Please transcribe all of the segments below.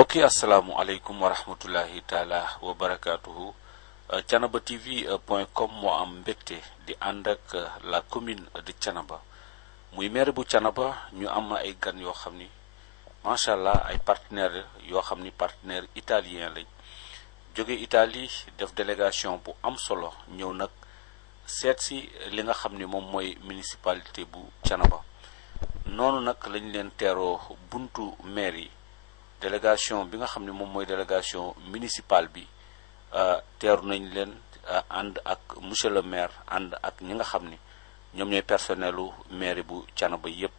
mbokk yi asalaamualeykum wa rahmatullahi taala wa barakaatuhu Thiénaba TV point com moo am mbégte di ànd ak la commune de Thiénaba muy maire bu Thiénaba ñu am ay gan yoo xam ni macha allah ay partenaires yoo xam ni partenaire italien lañ jóge Italie def délégation bu am solo ñëw nag seet si li nga xam ni moom mooy municipalité bu Thiénaba noonu nag lañ leen teeroo buntu maire yi. délégation bi nga xam ne moom mooy délégation municipale bi teeru nañ leen ànd ak monsieur le maire ànd ak ñi nga xam ni ñoom ñooy personnelu maire bu Thiénaba yépp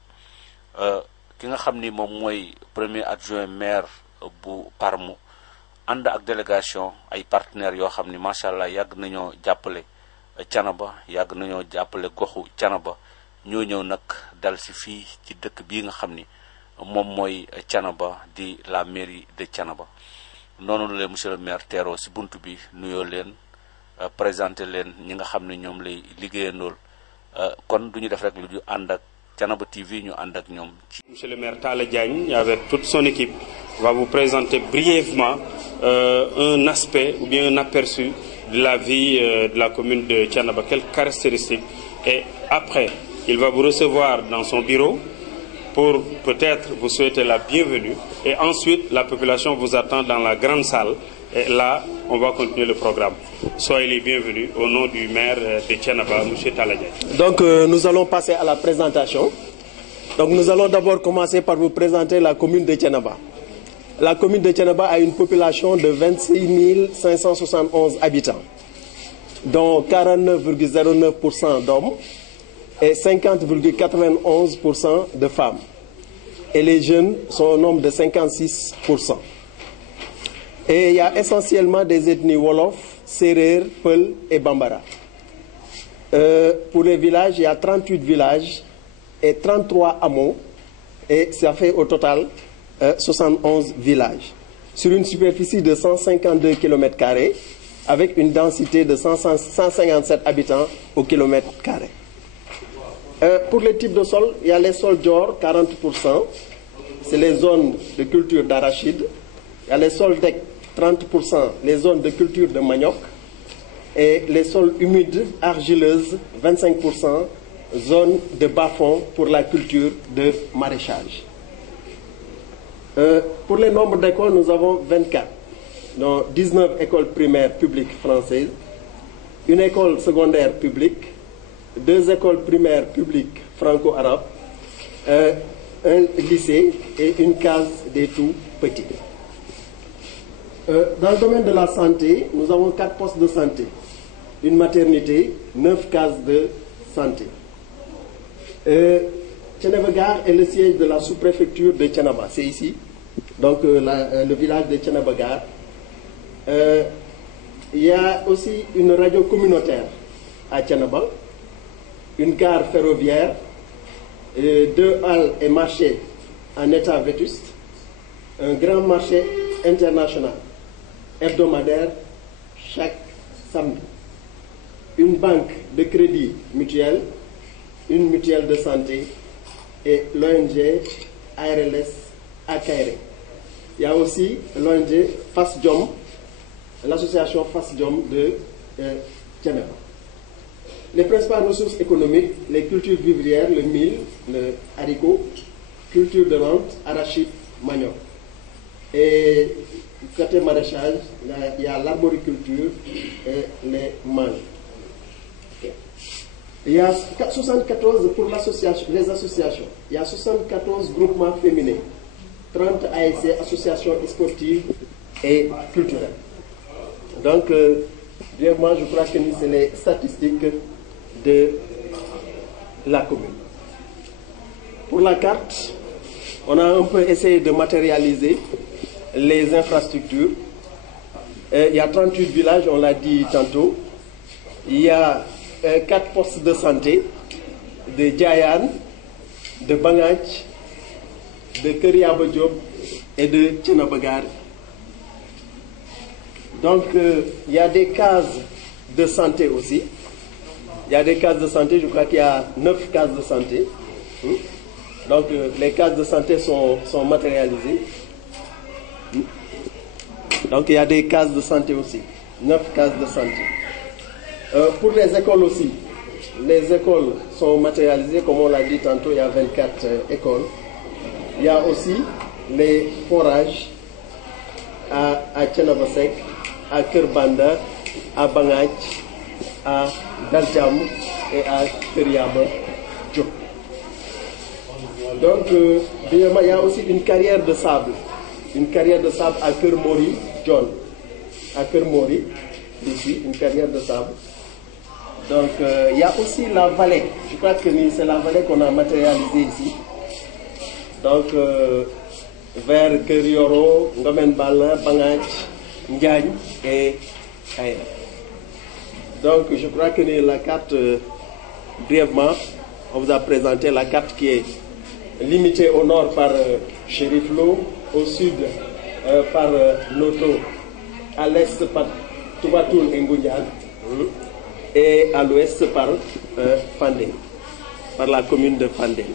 ki nga xam ni moom mooy premier adjoint maire bu Parme ànd ak délégation ay partenaires yoo xam ni macha allah yàgg nañoo jàppale Thiénaba yàgg nañoo jàppale goxu Thiénaba ñoo ñëw nag dal si fii ci dëkk bii nga xam ni moom mooy Thiénaba di la mairie de Thiénaba noonu la monsieur le maire teeroo si buntu bi nuyoo leen présenté leen ñi nga xam ne ñoom lay liggéeyandool kon du ñu def rek lu ñu ànd ak Thiénaba TV ñu ànd ak ñoom. Monsieur le maire Talla Diagne avec toute son équipe va vous présenter brièvement un aspect ou bien un aperçu de la vie de la commune de Thiénaba, quelques caractéristiques, et après il va vous recevoir dans son bureau pour peut-être vous souhaiter la bienvenue, et ensuite la population vous attend dans la grande salle et là on va continuer le programme. Soyez les bienvenus au nom du maire de Thiénaba, M. Talla Diagne. Donc nous allons passer à la présentation. Donc nous allons d'abord commencer par vous présenter la commune de Thiénaba. La commune de Thiénaba a une population de 26 571 habitants, dont 49,09% d'hommes et 50,91% de femmes. Et les jeunes sont au nombre de 56%. Et il y a essentiellement des ethnies Wolof, Serer, Peul et Bambara. Pour les villages, il y a 38 villages et 33 hameaux. Et ça fait au total 71 villages. Sur une superficie de 152 km² avec une densité de 157 habitants au kilomètre carré. Pour les types de sols, il y a les sols Dior, 40%, c'est les zones de culture d'arachide. Il y a les sols DEC, 30%, les zones de culture de manioc. Et les sols humides, argileuses, 25%, zones de bas-fond pour la culture de maraîchage. Pour les nombres d'écoles, nous avons 24, dont 19 écoles primaires publiques françaises, une école secondaire publique, 2 écoles primaires publiques franco-arabes, un lycée et une case des tout petits. Dans le domaine de la santé, nous avons 4 postes de santé, une maternité, 9 cases de santé. Thiénaba Gare est le siège de la sous-préfecture de Thiénaba, c'est ici, donc le village de Thiénaba Gare. Il y a aussi une radio communautaire à Thiénaba, une gare ferroviaire, 2 halles et marchés en état vétuste, un grand marché international hebdomadaire chaque samedi, une banque de crédit mutuel, une mutuelle de santé et l'ONG ARLS à Kairé. Il y a aussi l'ONG FASDIOM, l'association FASDIOM de Thiénaba. Les principales ressources économiques, les cultures vivrières, le mil, le haricot, culture de rente, arachide, manioc. Et côté maraîchage, il y a l'arboriculture et les mangues. Okay. Il y a 74 pour les associations. Il y a 74 groupements féminins, 30 ASC, associations sportives et culturelles. Donc, moi je crois que c'est les statistiques de la commune. Pour la carte, on a un peu essayé de matérialiser les infrastructures. Il y a 38 villages, on l'a dit tantôt. Il y a 4 postes de santé, de Diayane, de Bangach, de Keriaba Diop et de Thiénaba Gare. Donc, il y a des cases de santé aussi. Il y a des cases de santé, je crois qu'il y a 9 cases de santé. Donc les cases de santé sont matérialisées. Donc il y a des cases de santé aussi, 9 cases de santé. Pour les écoles aussi, les écoles sont matérialisées, comme on l'a dit tantôt, il y a 24 écoles. Il y a aussi les forages à Thiénaba-Seck, à Kerbanda, à Bangaj, à Daljam et à Keriaba Diop. Donc, il y a aussi une carrière de sable. Une carrière de sable à Kermori, John. À Kermori, ici, une carrière de sable. Donc, il y a aussi la vallée. Je crois que c'est la vallée qu'on a matérialisée ici. Donc, vers Kerioro, Ngomen Bala, Bangaj, Ndiagne et Aïe. Donc, je crois que la carte, brièvement, on vous a présenté la carte qui est limitée au nord par Chérif Lo, au sud par Noto, à l'est par Toubatoul et Ngounial, et à l'ouest par Fandé, par la commune de Fandé.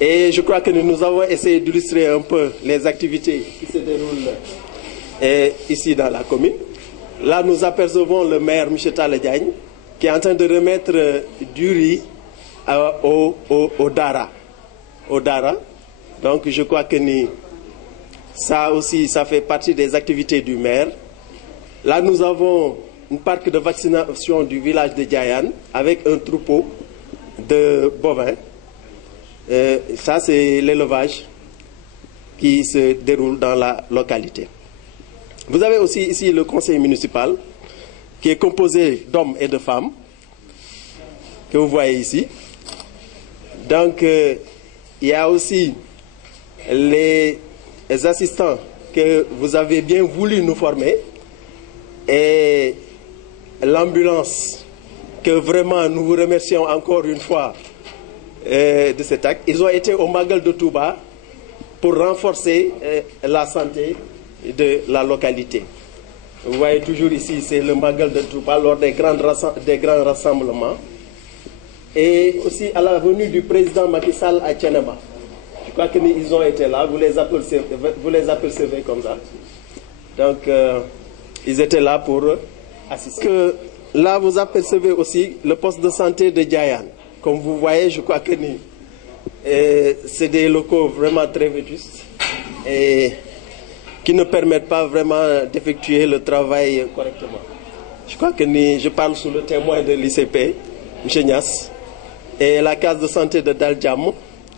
Et je crois que nous avons essayé d'illustrer un peu les activités qui se déroulent ici dans la commune. Là, nous apercevons le maire M. Talediagne qui est en train de remettre du riz au Dara. Au Dara. Donc, je crois que ça aussi, ça fait partie des activités du maire. Là, nous avons un parc de vaccination du village de Diayan avec un troupeau de bovins. Ça, c'est l'élevage qui se déroule dans la localité. Vous avez aussi ici le conseil municipal qui est composé d'hommes et de femmes que vous voyez ici. Donc, il y a aussi les assistants que vous avez bien voulu nous former et l'ambulance que vraiment nous vous remercions encore une fois de cet acte. Ils ont été au Magal de Touba pour renforcer la santé de la localité. Vous voyez toujours ici, c'est le Magal de Touba lors des grands rassemblements. Et aussi à la venue du président Macky Sall à Thiénaba. Je crois qu'ils ont été là, vous les apercevez comme ça. Donc, ils étaient là pour assister. Là, vous apercevez aussi le poste de santé de Diayan. Comme vous voyez, je crois que c'est des locaux vraiment très vétustes et qui ne permettent pas vraiment d'effectuer le travail correctement. Je crois que je parle sous le témoin de l'ICP, M. Nias, et la case de santé de Daljam,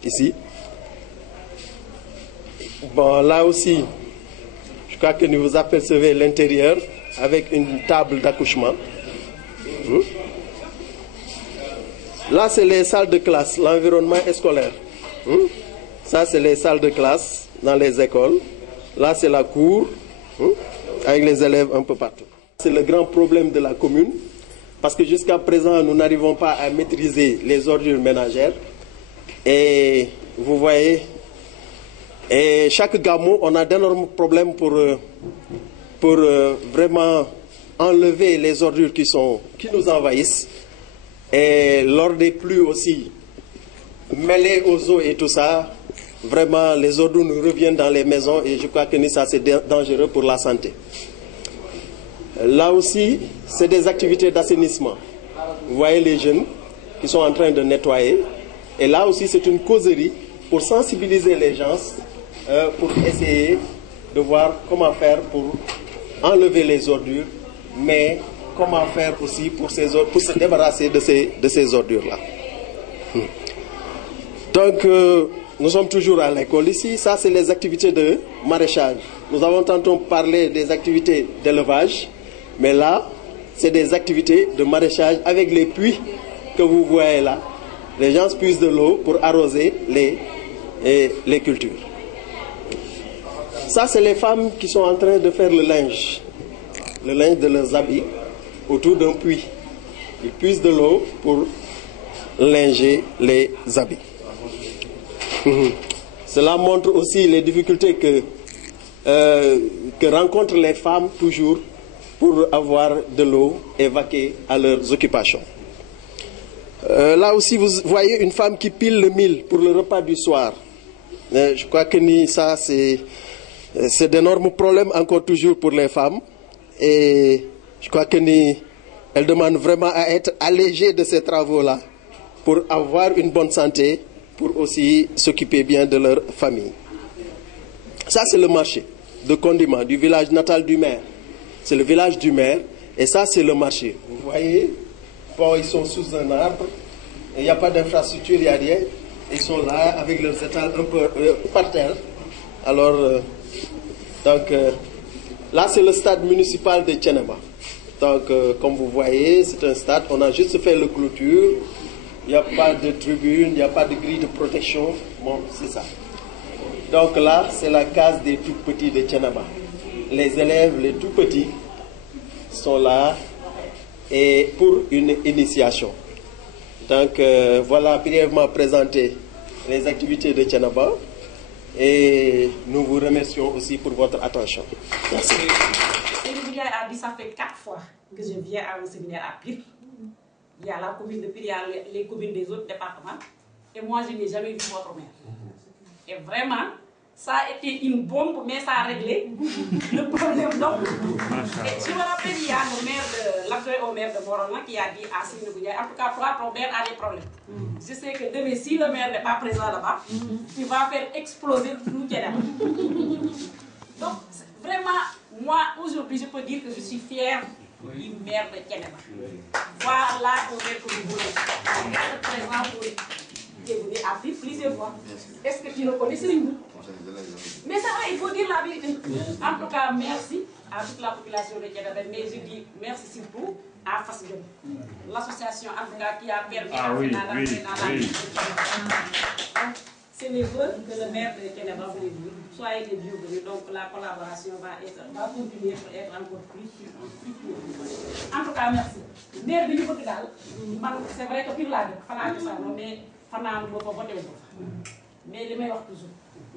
ici. Bon, là aussi, je crois que vous apercevez l'intérieur avec une table d'accouchement. Là, c'est les salles de classe, l'environnement scolaire. Ça, c'est les salles de classe dans les écoles. Là, c'est la cour, avec les élèves un peu partout. C'est le grand problème de la commune, parce que jusqu'à présent, nous n'arrivons pas à maîtriser les ordures ménagères. Et vous voyez, et chaque gamin, on a d'énormes problèmes pour vraiment enlever les ordures qui nous envahissent. Et lors des pluies aussi, mêlées aux eaux et tout ça, vraiment les ordures nous reviennent dans les maisons et je crois que ça c'est dangereux pour la santé. Là aussi, c'est des activités d'assainissement. Vous voyez les jeunes qui sont en train de nettoyer. Et là aussi, c'est une causerie pour sensibiliser les gens, pour essayer de voir comment faire pour enlever les ordures, mais comment faire aussi pour se débarrasser de ces ordures-là. Donc, nous sommes toujours à l'école ici. Ça, c'est les activités de maraîchage. Nous avons tantôt parlé des activités d'élevage, mais là, c'est des activités de maraîchage avec les puits que vous voyez là. Les gens puisent de l'eau pour arroser les cultures. Ça, c'est les femmes qui sont en train de faire le linge de leurs habits autour d'un puits. Ils puisent de l'eau pour linger les habits. Cela montre aussi les difficultés que rencontrent les femmes toujours pour avoir de l'eau et vaquer à leurs occupations. Là aussi, vous voyez une femme qui pile le mil pour le repas du soir. Je crois que ça, c'est C'est d'énormes problèmes encore toujours pour les femmes. Et je crois qu'elles demandent vraiment à être allégées de ces travaux-là pour avoir une bonne santé, pour aussi s'occuper bien de leur famille. Ça, c'est le marché de condiments du village natal du maire. C'est le village du maire et ça, c'est le marché. Vous voyez, bon, ils sont sous un arbre, il n'y a pas d'infrastructure, il n'y a rien. Ils sont là avec leurs étals un peu par terre. Alors, là, c'est le stade municipal de Thiénaba. Donc, comme vous voyez, c'est un stade, on a juste fait le clôture. Il n'y a pas de tribune, il n'y a pas de grille de protection. Bon, c'est ça. Donc là, c'est la case des tout petits de Thiénaba. Les élèves, les tout petits, sont là et pour une initiation. Donc voilà brièvement présenter les activités de Thiénaba et nous vous remercions aussi pour votre attention. Merci. Séminaire a dit ça fait 4 fois que je viens à un séminaire à Pire. Il y a la commune de Pire, il y a les communes des autres départements. Et moi, je n'ai jamais vu votre maire. Et vraiment, ça a été une bombe, mais ça a réglé le problème. Donc, et je me rappelle, il y a l'adjoint au maire de Morona qui a dit à Séminaire Goudiaye, en tout cas, toi, ton maire a des problèmes. Je sais que demain, si le maire n'est pas présent là-bas, tu vas faire exploser tout Thiénaba. Donc, vraiment, moi, aujourd'hui, je peux dire que je suis fière du maire de Thiénaba. Voilà au maire que vous voulez. Être présent pour venu à Pire plusieurs fois. Est-ce que tu le connais, Serigne? Mais ça va, il faut dire la vérité. En tout cas, merci à toute la population de Thiénaba, mais je dis merci surtout à Fasgem, l'association en tout cas qui a permis c'est les vœux que le maire de Thiénaba voulait dire. Soyez les bienvenus, donc la collaboration va continuer pour être encore plus fructueuse. En tout cas, merci. Maire bi ñu bëgg daal, c'est vrai que Pire laa dëkk, fanaa cosaanoo mais fanaa boo fa voté wu ko fa. Mais li may wax toujours,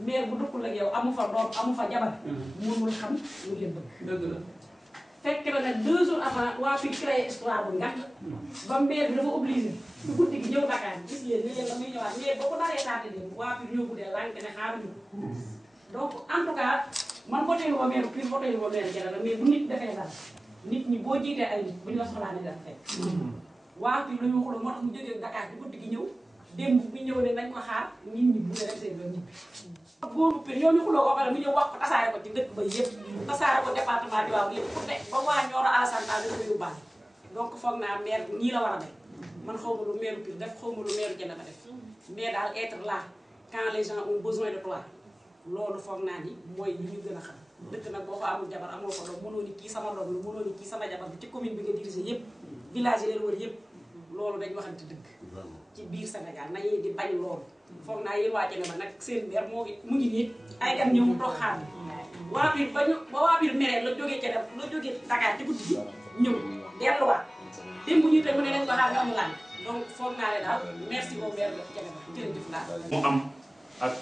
maire bu dëkkul ak yow amu fa doom amu fa jabar, mënul xam lu leen bëgg. Dëgg la. Fekk na nag 2 jours avant waa Pire créé histoire bu ngàtt ba maire bi dafa obligé ci guddi gi ñëw Dakar gis ngeen ni leen la muy ñëwaat mais boo ko naree tardé dem waa Pire ñoo guddee lànk ne xaaruñu. Donc en tout cas man voté lu ma maire Pire voté lu ma maire Thiénaba mais bu nit defee dara nit ñi boo jiitee ay nit bu ñu la soxlaa ne dara fekk. waa Pire la ñu waxul moo tax mu jógee Dakar ci guddi gi ñëw démb bi ñëw ne nañ ko xaar nit ñi bu ne rek seen doon ñibbi. góoru Pire ñoo ñu xuloo ko pare mu ñëw wax ko tasaare ko ci dëkk ba yëpp tasaare ko département bi waaw yëpp pour de ba waa Nioro Alassane daal dafa yóbbaale. Donc foog naa maire bi nii la war a def man xaw ma lu maire Pire def xaw ma lu maire Thiénaba def mais daal être là quand les gens ont besoin de toi loolu foog naa ni mooy li ñu gën a xam. dëkk nag boo fa amul jabar amoo ko doom mënoo ni kii sama doom la mënoo ni kii sama jabar bi ci commune bi nga dirigé yëpp village yi leen wër yëpp loolu dañ waxante dëgg ci biir Sénégal nañuy di bañ loolu. foog naa yéen waa Thiénaba nag seen maire mu ngi nii ay gan ñëw mu toog xaar waa Pire ba waa Pire meree la jógee Thiénaba la jógee Dakar ci guddi gi ñëw delluwaat démb bu ñuy tey mu ne nañ ko xaar nga amul laan donc foog naa ne daal merci au maire de Thiénaba jërëjëf daal. mu am ak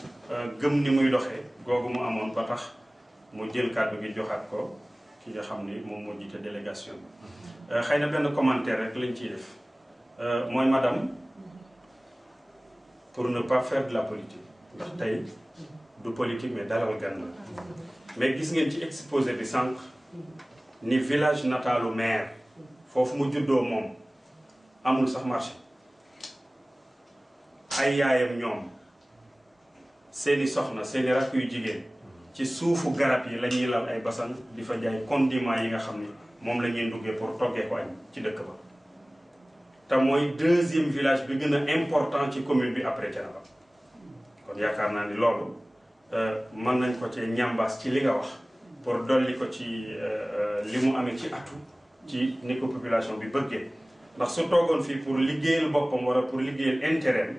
gëm ni muy doxee googu mu amoon ba tax mu jël kàddu gi joxaat ko ki nga xam ni moom moo jiite délégation bi xëy na benn commentaire rek lañ ciy def mooy madame pour ne pas faire de la politique ndax tey du politique mais dalal gan la mais gis ngeen ci exposé bi sànq ni village natalu maire foofu mu juddoo moom amul sax marché ay yaayam ñoom seeni soxna seeni rakk yu jigéen ci suufu garab yi la ñuy lal ay basan di fa jaay condiments yi nga xam ni moom la ñuy duggee pour toggee ko añ ci dëkk ba te mooy 2e village bi gën a important ci commune bi après Thiénaba kon yaakaar naa ni loolu mën nañ ko cee ñambaas ci li nga wax pour dolli ko ci li mu amee ci atu ci ni ko population bi bëggee ndax su toogoon fii pour liggéeyal boppam wala pour liggéeyal intérêt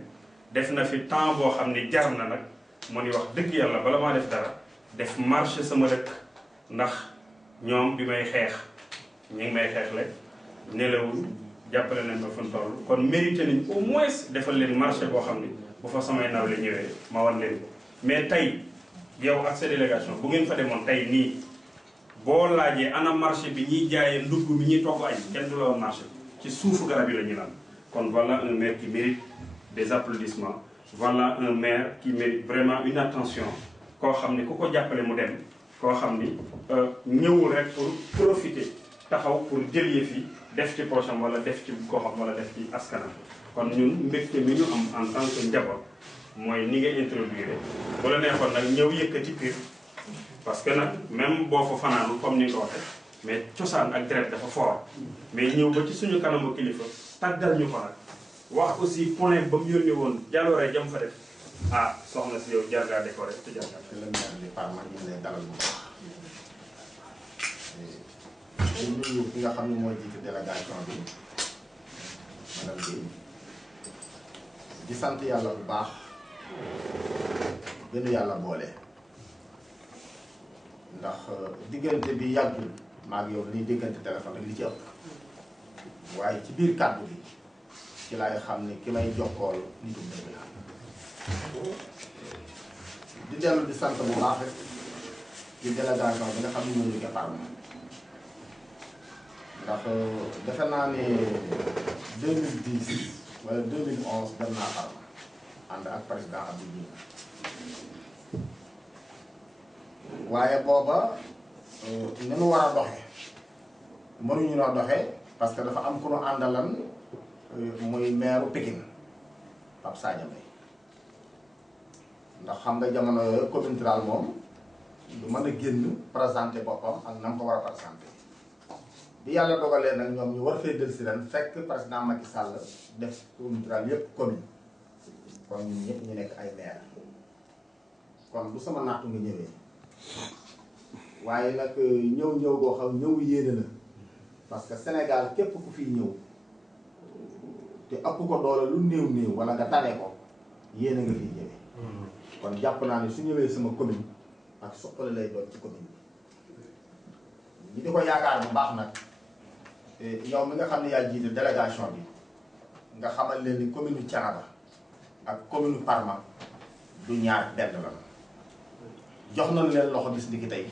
def na fi temps boo xam ni jar na nag mu ni wax dëgg yàlla bala maa def dara def marché sama dëkk ndax ñoom bi may xeex ñu ngi may xeexle nelawul jàppale nañ ma fan toll kon mérité nañ au moins defal leen marché boo xam ni bu fa samay nawle ñëwee ma wan leen ko mais tey yow ak sa délégation bu ngeen fa demoon tey nii boo laajee ana marché bi ñuy jaayee ndugg bi ñuy togg añ kenn du la woon marché ci suufu garab yi la ñu naan kon voilà un maire qui mérite des applaudissements voilà un maire qui mérite vraiment une attention koo xam ne ku ko jàppale mu dem koo xam ni ñëwul rek pour profiter taxaw pour jël yëf yi def ci poosam wala def ci goxam wala def ci askanam. kon ñun mbégte mi ñu am en tant que njaboot mooy ni nga introduire bu la neexoon nag ñëw yëkkati pire parce que nag même boo fa fanaanul comme ni nga ko waxee mais cosaan ak deret dafa fort mais ñëw ba ci suñu kanamu kilifa tàggal ñu ko nag wax aussi point ba mu yónni woon jaloore jam fa def ah soxna si yow jar ngaa décoré te jar ngaa. le maire de Parma ñu ngi lay dalal bu baax di nuyu ki nga xam ne mooy jiite délégation bi madame Guèye di sant yàlla bu baax gënu yàlla boole ndax diggante bi yàggul maag yow dañuy diggante téléphone ak li ci ëpp waaye ci biir kàddu bi ci laay xam ne ki may jokkool nitu dëgg la di dellu di sant bu baax rek ci délégation bi nga xam ne ñoo jóge Parma ndax defe naa ne 2010 wala 2011 dem naa Parma ànd ak président Abdou Diouf waaye booba ni mu war a doxe mënuñu noo doxe parce que dafa am ku nu àndalan muy maire Pikine Pape Sadio Mbaye ndax xam nga jamono yooyu commune rurale moom du mën a génn présenté boppam ak na mu ko war a présenté bi yàlla dogalee nag ñoom ñu war fee del si ren fekk président Macky Sall def commune rurale yépp commune kon ñun ñëpp ñu nekk ay maire kon bu sama nattu nga ñëwee waaye nag ñëw boo xam ñëw yéene la parce que Sénégal képp ku fiy ñëw te ëpp ko doole lu néew wala nga tane ko yéene nga fiy ñëwee kon jàpp naa ne su ñëwee sama commune ak soppale lay doon ci commune bi ñu di ko yaakaar bu baax nag yow mi nga xam ne yaa jiite délégation bi nga xamal leen ni commune u Thiénaba ak commune u Parma du ñaar benn la jox nañ leen loxo bis ni ki tey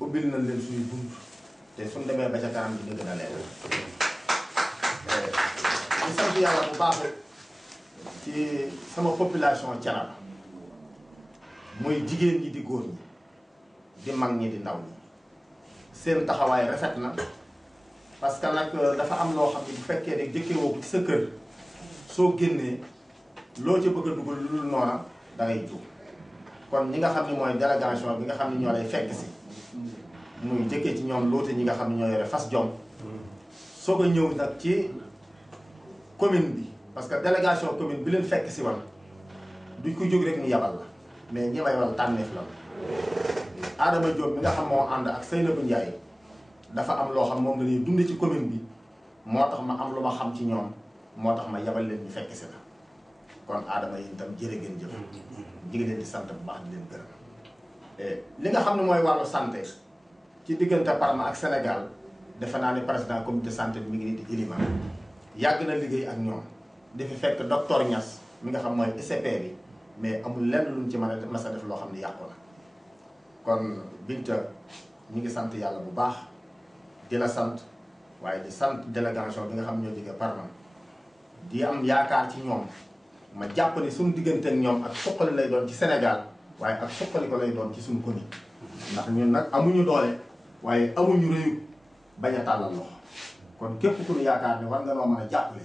ubbil nañ leen suñu bunt te suñ demee ba ca kanam di gën a leer di sant yàlla bu baax ci sama population Thiénaba muy jigéen ñi di góor ñi di mag ñi di ndaw ñi seen taxawaay rafet na parce que nag dafa am loo xam ne bu fekkee ne jëkkee woo ko ci sa kër soo génnee loo ca bëgg a dugal lu dul noona da ngay jóg kon ñi nga xam ne mooy délégation bi nga xam ne ñoo lay fekk si muy jëkkee ci ñoom loote ñi nga xam ne ñoo yore fas jom soo ko ñëw nag ci commune bi parce que délégation commune bi leen fekk si wan duñ ko jóg rek ñu yabal la mais ñi may wal tànneef la Adama Diop mi nga xam moo ànd ak Seynabou Ndiaye dafa am loo xam moom dañuy dund ci commune bi moo tax ma am lu ma xam ci ñoom moo tax ma yabal leen ñu fekk si la kon Adama yi itam jërë ngeen jëf jigéen leen di sant bu baax di leen gërëm li nga xam ne mooy wàllu santé ci diggante Parma ak Sénégal defe naa ne président comité santé bi mi ngi nii di Ilima yàgg na liggéey ak ñoom dafa fekk docteur Niass mi nga xam mooy ICP bi mais amul lenn luñ ci mën a mas a def loo xam ne yàqu na kon Binta ñu ngi sant yàlla bu baax di la sant waaye di sant délégation bi nga xam ñoo jóge Parma di am yaakaar ci ñoom ma jàpp ne suñu diggante ak ñoom ak suqali lay doon ci Sénégal waaye ak suqali ko lay doon ci suñu commune ndax ñun nag amuñu doole waaye amuñu réew bañ a tàllal loxo kon képp ku ñu yaakaar ne war nga noo mën a jàppale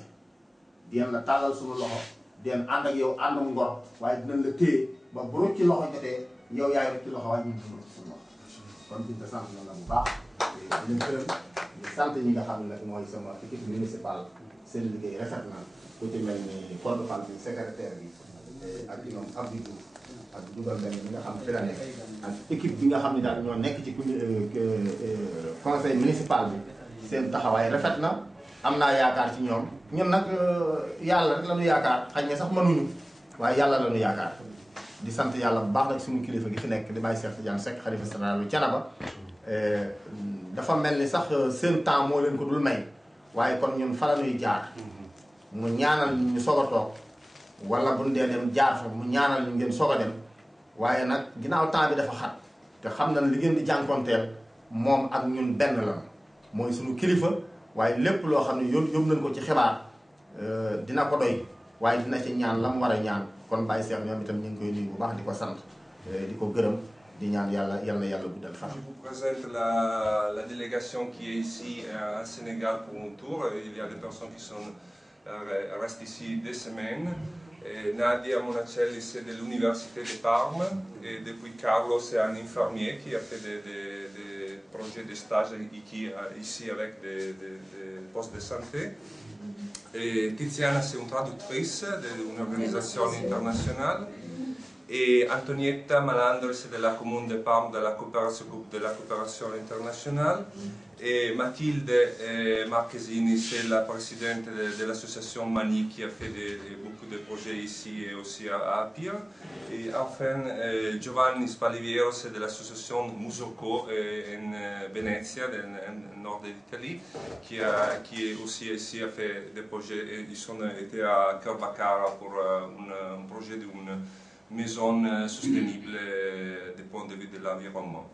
dinañ la tàllal suñu loxo dinañ ànd ak yow àndum ngor waaye dinañ la téye ba bu rëcc ci loxo jotee yow yaay rëcc ci loxo waaye ñu ngi ci suñu loxo kon biñ ko sant na la bu baax di leen gërëm di sant ñi nga xam ne nag mooy sama équipe municipale seen liggéey rafet na ku ci mel ni porte-parole bi secrétaire bi ak ñoom Abdou Diouf ak dugal benn bi nga xam fi la nekk ak équipe bi nga xam ne daal ñoo nekk ci conseil municipal bi seen taxawaay rafet na am naa yaakaar ci ñoom ñun nag yàlla rek la ñu yaakaar xañ ne sax mënuñu waaye yàlla la ñu yaakaar di sant yàlla bu baax nag suñu kilifa gi fi nekk di bàyyi Cheikh Tidiane Seck xalifa général bu Thiénaba dafa mel ni sax seen temps moo leen ko dul may waaye kon ñun fa la ñuy jaar mu ñaanal ñu soog a toog wala bu ñu dee dem jaar fa mu ñaanal ñu ngeen soog a dem waaye nag ginnaaw temps bi dafa xat te xam na li ngeen di jànkonteel moom ak ñun benn la mooy suñu kilifa waaye lépp loo xam ne yóbbu nañ ko ci xibaar dina ko doy waaye dina ci ñaan la mu war a ñaan kon Baye Cheikh ñoom itam ñu ngi koy nuyu bu baax di ko sant di ko gërëm di ñaan yàlla guddal Je fanam. vous présente la délégation qui est ici au Sénégal pour un tour. Il y a des personnes qui restent ici des semaines. Et Nadia Monacelli, c'est de l'Université de Parme. Et depuis Carlo, c'est un infirmier qui a fait des projets de stage ici avec des postes de santé. Et Tiziana, c'est une traductrice d'une organisation internationale. Et Antonietta Malandro, c'est de la commune de Parme, de la coopération internationale. Et Mathilde Marchesini, c'est la présidente de l'association Mani qui a fait beaucoup de projets ici et aussi à Appia. Et enfin, Giovanni Spaliviero, c'est de l'association Musoko en Venezia, dans le nord de l'Italie, qui aussi ici a fait des projets. Ils ont été à Carvacara pour un projet d'une maison soutenable du point de vue de l'environnement.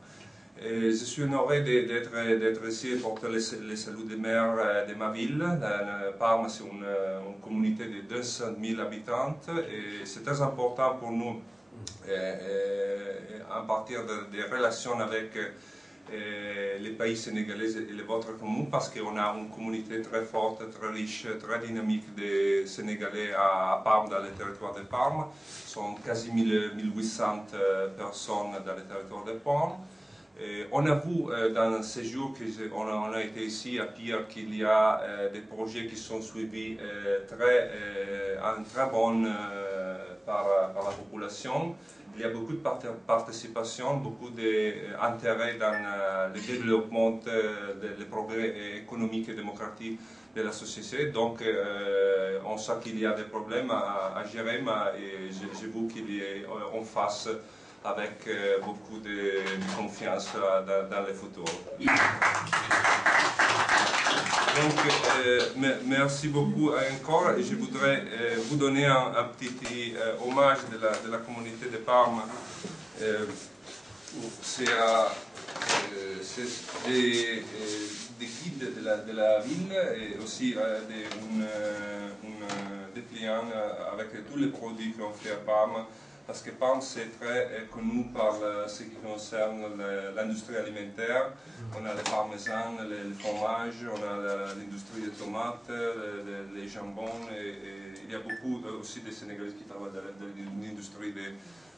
Je suis honoré d'être ici et porter les saluts des maires de ma ville. Parme, c'est une communauté de 200 000 habitants et c'est très important pour nous à partir des relations avec les pays sénégalais et les vôtres communs parce qu'on a une communauté très forte, très riche, très dynamique de Sénégalais à Parme, dans le territoire de Parme. Ce sont quasi 1800 personnes dans le territoire de Parme. On a vu dans ces jours qu'on a été ici à Pire qu'il y a des projets qui sont suivis très bon par la population. Il y a beaucoup de participation, beaucoup d'intérêt dans le développement, le progrès économique et démocratique de la société. Donc on sait qu'il y a des problèmes à gérer, mais je veux qu'on fasse avec beaucoup de confiance dans le futur. Donc, merci beaucoup encore et je voudrais vous donner un petit hommage de la communauté de Parme. C'est des guides de la ville et aussi des clients avec tous les produits qu'on fait à Parme. Parce que Parme, c'est très connu par ce qui concerne l'industrie alimentaire. On a les parmesans, les fromages, on a l'industrie des tomates, les jambons. Et il y a beaucoup aussi de Sénégalais qui travaillent dans l'industrie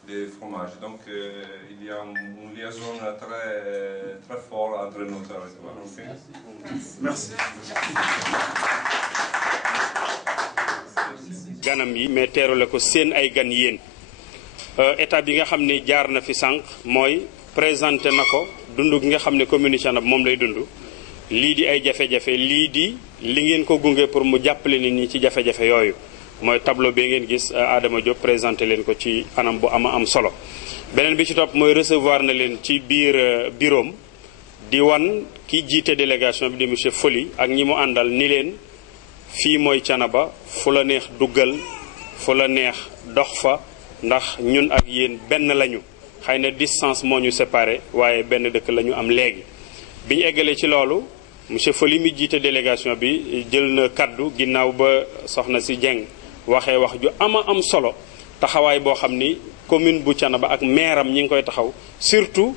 des fromages. Donc il y a une liaison très forte entre nos territoires. Okay? Merci. ganam yi mais teerule ko seen ay gan yéen état bi nga xam ne jaar na fi sànq mooy présenté na ko dund gi nga xam ne commune Thiénaba moom lay dund lii di ay jafe-jafe lii di li ngeen ko gunge pour mu jàppale nit ñi ci jafe-jafe yooyu mooy tableau bi ngeen gis Adama Diop présenté leen ko ci anam bu am solo beneen bi ci topp mooy recevoir na leen ci biir bureau di wan ki jiite délégation bi di monsieur Foli ak ñi mu àndal ni leen fii mooy Thiénaba fu la neex duggal fu la neex dox fa ndax ñun ak yéen benn lañu xëy na distance moo ñu séparé waaye benn dëkk la ñu am léegi bi ñu eggalee ci loolu monsieur Foli mi jiite délégation bi jël na kaddu ginnaaw ba soxna si Dieng waxee wax ju am solo taxawaay boo xam ni commune bu Thiénaba ak maire am ñi ngi koy taxaw surtout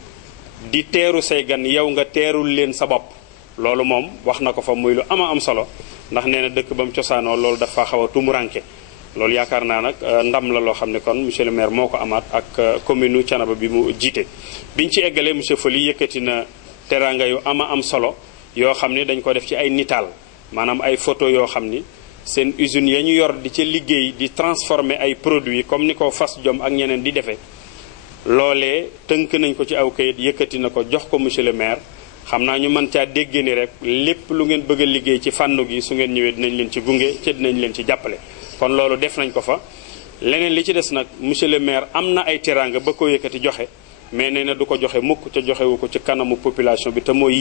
di teeru say gan yow nga teerul leen sa bopp loolu moom wax na ko fa muy lu am solo ndax nee na dëkk ba mu cosaanoo loolu dafa xaw a tumuranke loolu yaakaar naa nag ndam la loo xam ne kon monsieur le maire moo ko amaat ak commune u Thiénaba bi mu jiite biñ ci eggalee monsieur Foli yëkkati na teranga yu am solo yoo xam ne dañ ko def ci ay nitaal maanaam ay photo yoo xam ni seen usines ya ñu yor di ca liggéey di transformer ay produits comme ni ko Fas Jom ak ñeneen di defee loolee tënk nañ ko ci aw kayit yëkkati na ko jox ko monsieur le maire xam naa ñu mën caa dégg ni rek lépp lu ngeen bëgg a liggéey ci fànn gi su ngeen ñëwee dinañ leen ci gunge ca dinañ leen ci jàppale kon loolu def nañ ko fa leneen li ci des nag monsieur le maire am na ay teranga ba ko yëkkati joxe mais nee na du ko joxe mukk ca joxewu ko ci kanamu population bi te mooy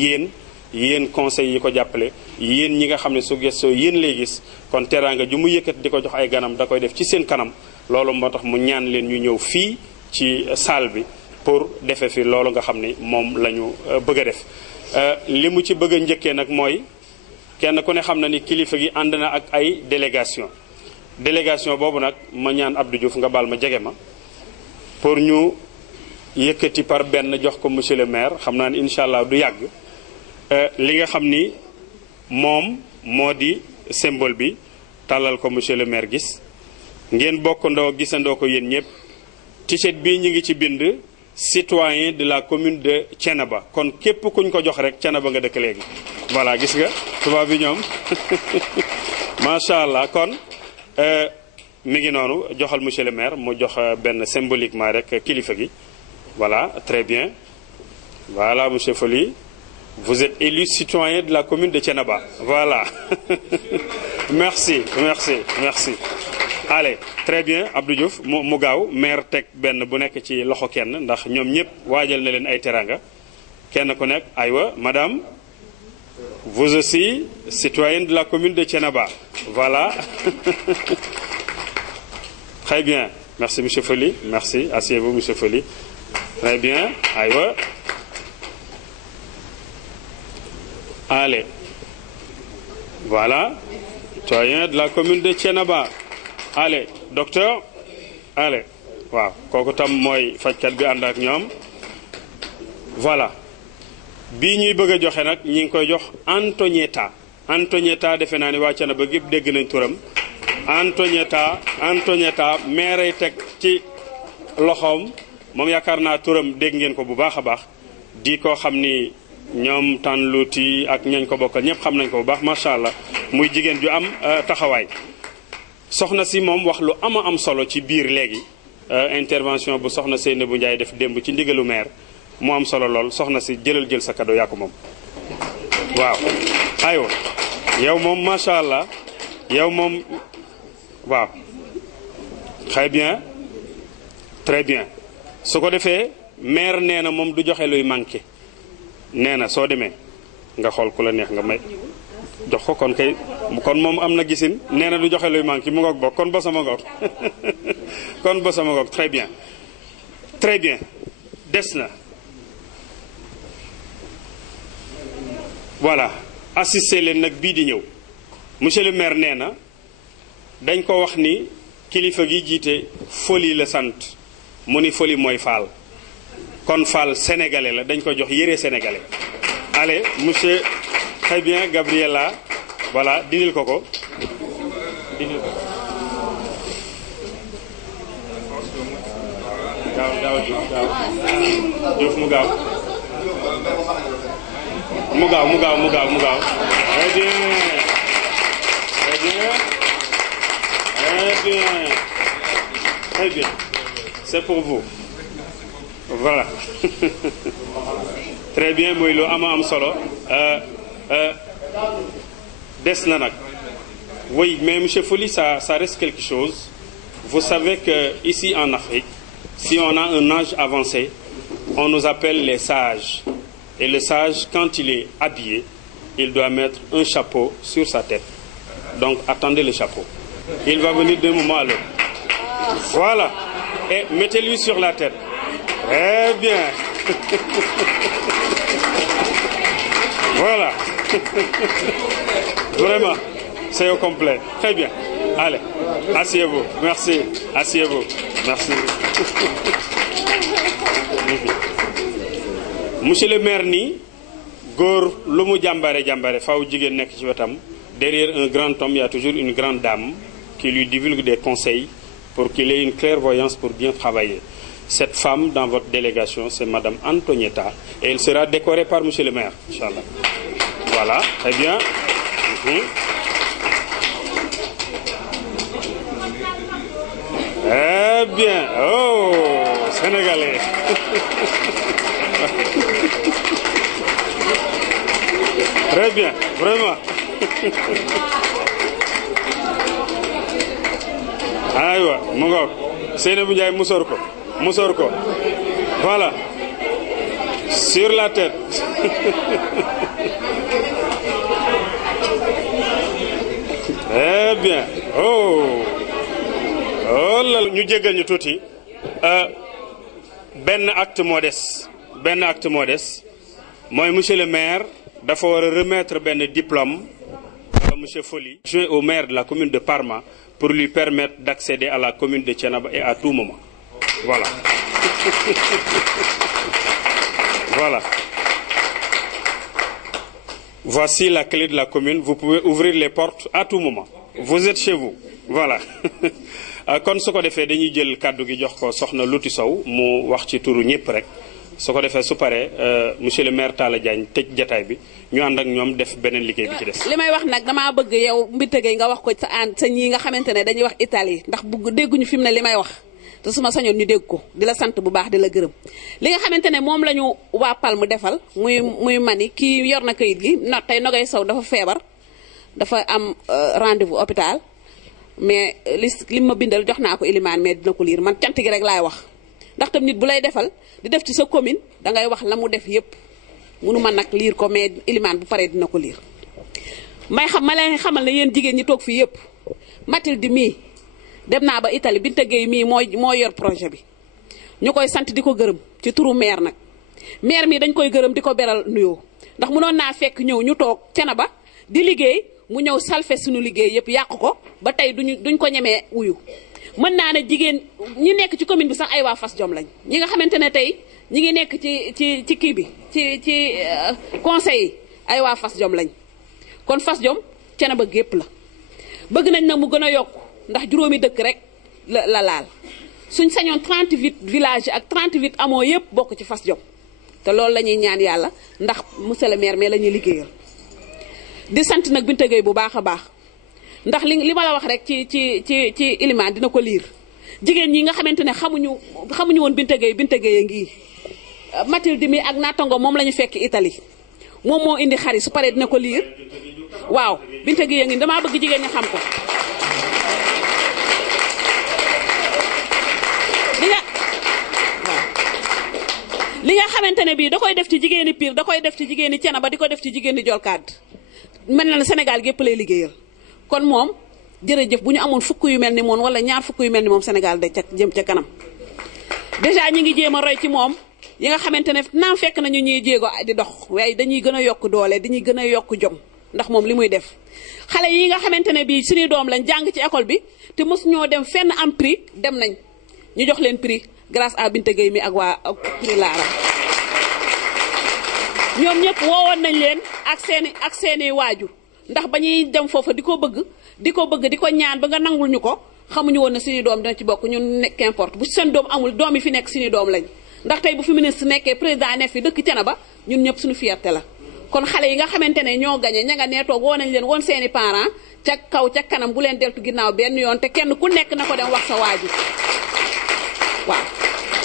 yéen conseil yi ko jàppale yéen ñi nga xam ne su gestoo yéen lay gis kon teranga ju mu yëkkati di ko jox ay ganam da koy def ci seen kanam loolu moo tax mu ñaan leen ñu ñëw fii ci salle bi pour defe fi loolu nga xam ni moom la ñu bëgg a def li mu ci bëgg a njëkkee nag mooy kenn ku ne xam na ni kilifa gi ànd na ak ay délégation boobu nag ma ñaan Abdou Diouf nga baal ma jege ma pour ñu yëkkati par benn jox ko monsieur le maire xam naa ne incha allah du yàgg li nga xam ni moom moo di symbole bi tàllal ko monsieur le maire gis ngeen bokkandoo gisandoo ko yéen ñëpp t-shirt bii ñu ngi ci bind citoyen de la commune de Thiénaba kon képp kuñ ko jox rek Thiénaba nga dëkk léegi voilà gis nga tubaab bi ñoom macha allah kon mi ngi noonu joxal monsieur le maire mu jox benn symboliquement rek kilifa gi voilà très bien voilà monsieur Foli vous êtes élu citoyen de la commune de Thiénaba voilà merci allez très bien Abdou Diouf mu gaaw maire teg benn bu nekk ci loxo kenn ndax ñoom ñëpp waajal na leen ay teranga kenn ku nekk aywa madame vous aussi citoyenne de la commune de Thiénaba voilà très bien merci monsieur Foli merci asseyez-vous monsieur Foli très bien aywa allez voilà citoyen de la commune de Thiénaba allez docteur allez waaw kooku tam mooy fajkat bi ànd ak ñoom voilà bii ñuy bëgg a joxe nag ñi ngi koy jox Antonietta defe naa ni waa Thiénaba gépp dégg nañ turam Antonietta maire ay teg ci loxoom moom yaakaar naa turam dégg ngeen ko bu baax a baax di ko xam ni ñoom tan luuti ak ñañ ko bokkal ñëpp xam nañ ko bu baax macha allah muy jigéen ju am taxawaay soxna si moom wax lu am solo ci biir léegi intervention bu soxna Seynabou Ndiaye def démb ci ndigalu maire mu am solo lool soxna si jël sa cadeau yaa ko moom waaw aywa yow moom macha allah yow moom waaw très bien su ko defee maire nee na moom du joxe luy manqué nee na soo demee nga xool ku la neex nga may jox ko kon kay kon moom am na gisin nee na du joxe luy manqué mu ngoog bokk kon ba sama ngoog kon ba sama ngoog très bien des na voilà assisté leen nag bii di ñëw monsieur le maire nee na dañ ko wax ni kilifa gi jiite Foli la sant mu ni Foli mooy Fall kon Fall sénégalais la dañ ko jox yére sénégalais allez monsieur très bien Gabriela voilà dindil ko gaaw Diouf mu gaaw très bien c'est pour vous voilà très bien mooy lu am solo des na nag oui mais monsieur Foli ça reste quelque chose vous savez que ici en Afrique si on a un âge avancé on nous appelle les sages et le sage quand il est habillé il doit mettre un chapeau sur sa tête donc attendez le chapeau il va venir d'un moment à l'autre voilà et mettez-lui sur la tête très bien voilà vraiment c'est au complet très bien allez asseyez-vous merci asseyez-vous merci monsieur le maire nii góor lu mu jàmbare faaw jigéen nekk ci wetam derrière un grand homme il y a toujours une grande dame qui lui divulgue des conseils pour qu'il ait une clairvoyance pour bien travailler. Cette femme dans votre délégation, c'est Madame Antonietta et elle sera décorée par monsieur le maire, Inch'Allah. Voilà, très bien. Très bien. Oh, Sénégalais. Très bien, vraiment. aywa mu ngoog Seynabou Ndiaye musóor ko voilà sur la tête très bien oh la ñu jéggal ñu tuuti benn acte moo des mooy monsieur le maire dafa war a remettre benn diplôme monsieur Foli joint au maire de la commune de Parma pour lui permettre d'accéder à la commune de Thiénaba et à tout moment. Voilà. Voilà. Voici la clé de la commune. Vous pouvez ouvrir les portes à tout moment. Vous êtes chez vous. Voilà. kon su ko defee dañuy jël kàddu gi jox ko soxna Louty Sow mu wax ci turu ñëpp rek su ko defee su paree monsieur le maire Talla Diagne tëj jataay bi ñu ànd ak ñoom def beneen liggéey bi ci des. li may wax nag damaa bëgg yow Mbite Gueye nga wax ko sa ñii nga xamante ne dañuy wax Italie ndax bugg dégguñu fi mu ne li may wax te suma sañoon ñu dégg ko di la sant bu baax di la gërëm li nga xamante ne moom la ñu waa Palme defal muy mani kii yor na kayit gi tey Nogay Sow dafa feebar dafa am rendez-vous hôpital mais li ma bindal jox naa ko Elimane mais dina ko liir man cant gi rek laay wax ndax tam nit bu lay defal di def ci sa commune dangay wax la mu def yépp munu ma nag liir ko mais Elimane bu paree dina ko liir ma leen xamal ne yéen jigéen ñi toog fii yépp Mathilde mii dem naa ba Italie Binta Gueye mii moo yor projet bi ñu koy sant di ko gërëm ci turu maire nag maire mii dañ koy gërëm di ko beral nuyoo ndax mënoon naa fekk ñëw ñu toog Thiénaba di liggéey mu ñëw salfe suñu liggéey yépp yàq ko ba tey duñ ko ñemee wuyu mën naa ne jigéen ñi nekk ci commune bi sax ay waa Fass Jom lañ ñi nga xamante ne tey ñi ngi nekk ci kii bi ci conseil yi ay waa Fass Jom lañ kon Fass Jom Thiénaba gépp la bëgg nañ nag mu gën a yokk ndax juróomi dëkk rek la laal suñ sañoon 38 villages ak 38 amoo yépp bokk ci Fass Jom te loolu la ñuy ñaan yàlla ndax monsieur le maire mais la ñuy liggéeyal di sant nag Binta Gueye bu baax a baax ndax li ma la wax rek ci Elimane dina ko liir jigéen ñi nga xamante ne xamuñu woon Binta Gueye a ngi Mathilde mi ak Natango moom la ñu fekk Italie moom moo indi xari su paree dina ko liir waaw Binta Gueye a ngi damaa bëgg jigéen ñi xam ko li nga xamante ne bii da koy def ci jigéeni Pire da koy def ci jigéeni Thiénaba di ko def ci jigéeni Jolkaad mel na ne Sénégal gépp lay liggéeyal kon moom jërëjëf bu ñu amoon fukk yu mel ni moom wala ñaar fukk yu mel ni moom Sénégal da jëm ca kanam déjà ñi ngi jéem a roy ci moom yi nga xamante ne naam fekk nañu ñuy jéego di dox waaye dañuy gën a yokk doole dañuy gën a yokk jom ndax moom li muy def xale yi nga xamante ne bii suñuy doom lañ jàng ci école bi te mos ñoo dem fenn am prix dem nañ ñu jox leen prix grâce à Binta Gueye mi ak waa prix Laara ñoom ñëpp woowoon nañ leen ak seeni waajur ndax ba ñuy dem foofa di ko bëgg di ko ñaan ba nga nangul ñu ko xamuñu woon ne suñu doom dina ci bokk ñun nekk qu'importe bu seen doom amul doom yi fi nekk suñu doom lañ ndax tey bu fi ministre nekkee président ne fi dëkk Thiénaba ñun ñëpp suñu fierté la kon xale yi nga xamante ne ñoo gañe ña nga nee toog woo nañ leen woon seeni parents ca kaw ca kanam bu leen deltu ginnaaw benn yoon te kenn ku nekk na ko dem wax sa waajur waaw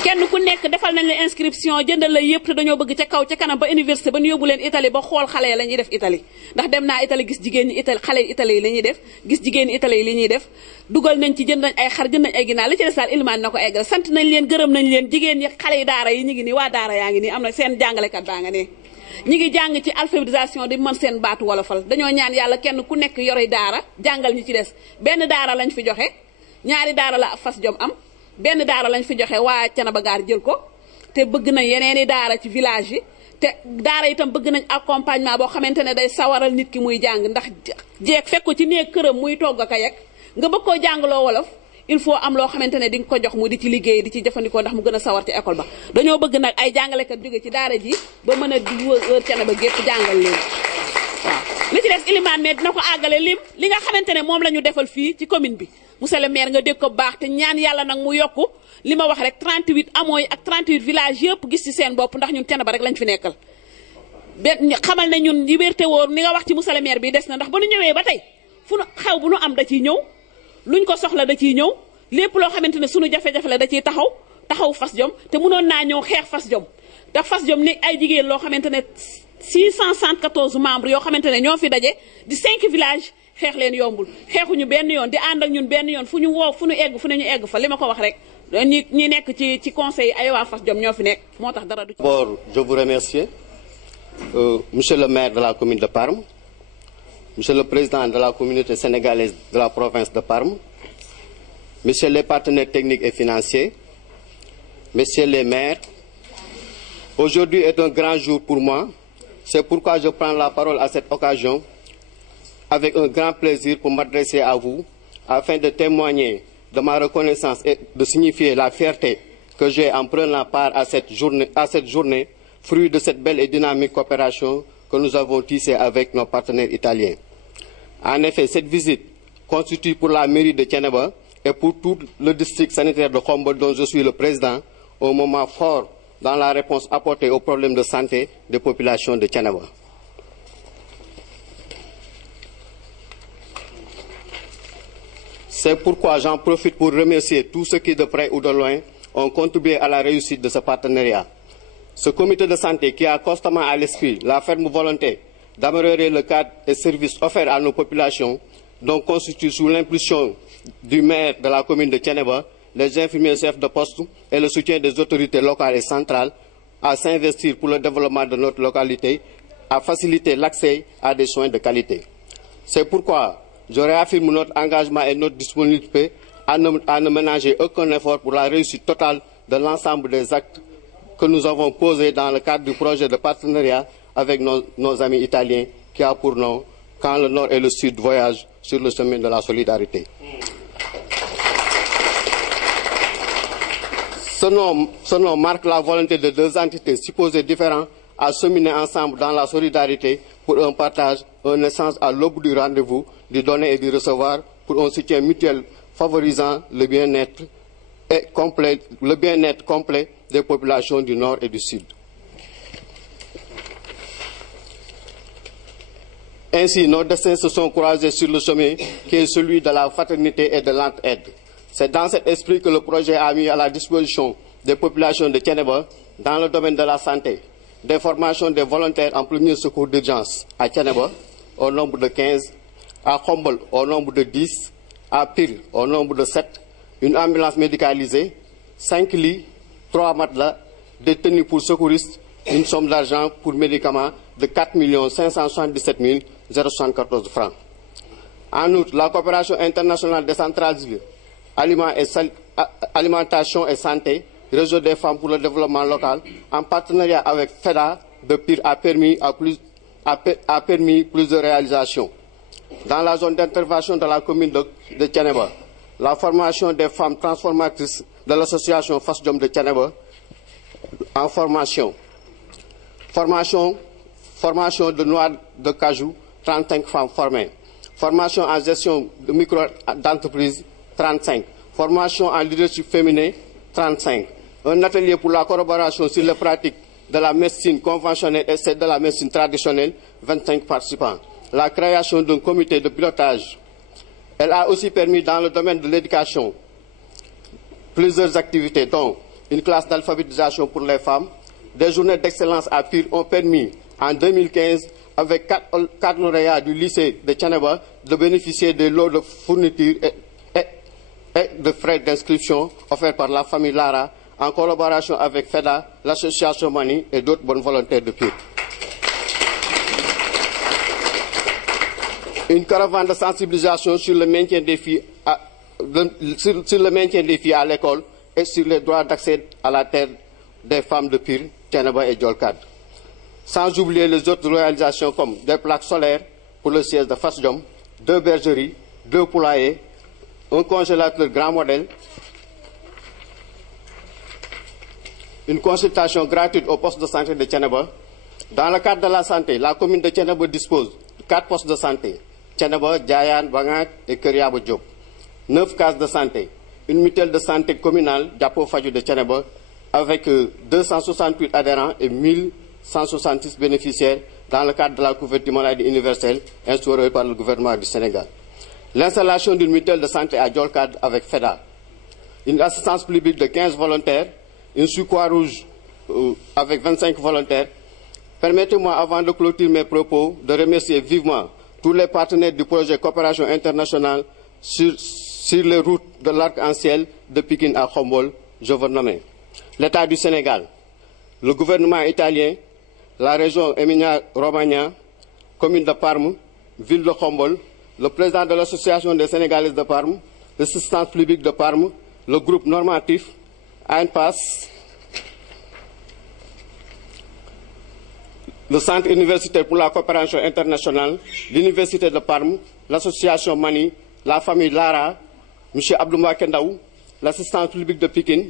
kenn ku nekk defal nañ la inscription jëndal la yëpp te dañoo bëgg ca kaw ca kanam ba université ba ñu yóbbu leen Italie ba xool xale yi la ñuy def Italie ndax dem naa Italie gis jigéen ñi Italie xale yi Italie yi la ñuy def gis jigéen ñi Italie yi li ñuy def dugal nañ ci jënd nañ ay xar jënd nañ ay ginaar li ci des daal Elimane na ko eggal sant nañ leen gërëm nañ leen jigéen ñi xale yi daara yi ñu ngi nii waa daara yaa ngi nii am na seen jàngalekat baa nga ne ñi ngi jàng ci alphabétisation di mën seen baatu wolofal dañoo ñaan yàlla kenn ku nekk yore daara jàngal ñi ci des benn daara lañ fi joxe ñaari daara la Fass Jom am benn daara lañ fi joxe waa Thiénaba Gare jël ko te bëgg nañ yeneeni daara ci village yi te daara itam bëgg nañ accompagnement boo xamante ne day sawaral nit ki muy jàng ndax jeeg fekk ko ci néeg këram muy togg ak a yegg nga bëgg koo jàngaloo wolof il faut am loo xamante ne di nga ko jox mu di ci liggéey di ci jëfandikoo ndax mu gën a sawar ci école ba dañoo bëgg nag ay jàngalekat jóge ci daara ji ba mën a di wër Thiénaba gépp jàngal leen waaw li ci des Elimane mais dina ko àggale li nga xamante ne moom la ñu defal fii ci commune bi monsieur le maire nga dégg ko baax te ñaan yàlla nag mu yokku li ma wax rek 38 amooy ak 38 villages yëpp gis ci seen bopp ndax ñun Thiénaba rek lañ fi nekkal benn xamal ne ñun yi wérte wóor ni nga wax ci monsieur le maire bi des na ndax ba nu ñëwee ba tey fu nu xew bu nu am da ciy ñëw luñ ko soxla da ciy ñëw lépp loo xamante ne sunu jafe-jafe la da ciy taxaw Fass Jom te mënoon naa ñëw xeex Fass Jom ndax Fass Jom ni ay jigéen loo xamante ne 674 membres yoo xamante ne ñoo fi daje di 5 villages xeex leen yombul xeexuñu benn yoon di ànd ak ñun benn yoon fu ñu woo fu ñu egg fu ne ñu egg fa li ma ko wax rek ñi nekk ci conseil ay waa Fass Jom ñoo fi nekk moo tax dara du ci. D'abord, je vous remercie, monsieur le maire de la commune de Parme, monsieur le président de la communauté sénégalaise de la province de Parme, messieurs les partenaires techniques et financiers, messieurs les maires. Aujourd'hui est un grand jour pour moi. C'est pourquoi je prends la parole à cette occasion avec un grand plaisir pour m'adresser à vous afin de témoigner de ma reconnaissance et de signifier la fierté que j'ai en prenant part à cette journée fruit de cette belle et dynamique coopération que nous avons tissée avec nos partenaires italiens. En effet, cette visite constitue pour la mairie de Thiénaba et pour tout le district sanitaire de Khombole dont je suis le président un moment fort dans la réponse apportée aux problèmes de santé des populations de Thiénaba. C'est pourquoi j'en profite pour remercier tous ceux qui, de près ou de loin, ont contribué à la réussite de ce partenariat. Ce comité de santé qui a constamment à l'esprit la ferme volonté d'améliorer le cadre et services offerts à nos populations, dont constitue sous l'impulsion du maire de la commune de Thiénaba, les infirmiers chefs de poste et le soutien des autorités locales et centrales, à s'investir pour le développement de notre localité, à faciliter l'accès à des soins de qualité. C'est pourquoi je réaffirme notre engagement et notre disponibilité à ne ménager aucun effort pour la réussite totale de l'ensemble des actes que nous avons posés dans le cadre du projet de partenariat avec nos amis italiens qui a pour nom « Quand le Nord et le Sud voyagent sur le chemin de la solidarité ». Ce nom marque la volonté de deux entités supposées différentes à cheminer ensemble dans la solidarité pour un partage, un échange à l'aube du rendez-vous, du donner et du recevoir, pour un soutien mutuel favorisant le bien-être complet des populations du Nord et du Sud. Ainsi, nos destins se sont croisés sur le chemin qui est celui de la fraternité et de l'entraide. C'est dans cet esprit que le projet a mis à la disposition des populations de Thiénaba, dans le domaine de la santé, des formations des volontaires en premier secours d'urgence à Thiénaba, au nombre de 15, à Khombole au nombre de 10, à Pire au nombre de 7, une ambulance médicalisée, 5 lits, 3 matelas, des tenues pour secouristes, une somme d'argent pour médicaments de 4 577 074 francs. En outre, la coopération internationale décentralisée, alimentation et santé, réseau des femmes pour le développement local, en partenariat avec FEDA de Pire a permis plus de réalisations. Dans la zone d'intervention de la commune de Thiénaba, la formation des femmes transformatrices de l'association FASDIOM de Thiénaba en formation de noix de cajou, 35 femmes formées. Formation en gestion de micro-d'entreprise, 35. Formation en leadership féminin, 35. Un atelier pour la collaboration sur les pratiques de la médecine conventionnelle et celle de la médecine traditionnelle, 25 participants. La création d'un comité de pilotage. Elle a aussi permis dans le domaine de l'éducation plusieurs activités, dont une classe d'alphabétisation pour les femmes. Des journées d'excellence à Pire ont permis en 2015, avec 4 lauréats du lycée de Thiénaba, de bénéficier des lots de fournitures et de frais d'inscription offerts par la famille Lara en collaboration avec FEDA, l'association Mani et d'autres bonnes volontaires de Pire. Une caravane de sensibilisation sur le maintien des filles à l'école et sur les droits d'accès à la terre des femmes de Pire, Thiénaba et Djolkad. Sans oublier les autres réalisations comme des plaques solaires pour le siège de FASDIOM, 2 bergeries, 2 poulaillers, un congélateur grand modèle, une consultation gratuite au poste de santé de Thiénaba. Dans le cadre de la santé, la commune de Thiénaba dispose de 4 postes de santé, Thiénaba, Diayane, Bangak et Keriaba Diop, 9 cases de santé, une mutuelle de santé communale d'Apo Fadjou de Thiénaba, avec 268 adhérents et 1166 bénéficiaires dans le cadre de la couverture maladie universelle instaurée par le gouvernement du Sénégal. L'installation d'une mutuelle de santé à Djolkad avec FEDA, une assistance publique de 15 volontaires, une sous-croix rouge avec 25 volontaires. Permettez-moi, avant de clôturer mes propos, de remercier vivement tous les partenaires du projet Coopération internationale sur les routes de l'Arc-en-Ciel de Pikine à Khombole, je vous nomme l'État du Sénégal, le gouvernement italien, la région Emilia-Romagna, commune de Parme, ville de Khombole, le président de l'association des Sénégalais de Parme, l'assistance publique de Parme, le groupe normatif, ANPAS, le Centre universitaire pour la coopération internationale, l'Université de Parme, l'association Mani, la famille Lara, M. Abdouma Kendaou, l'assistance publique de Pikine,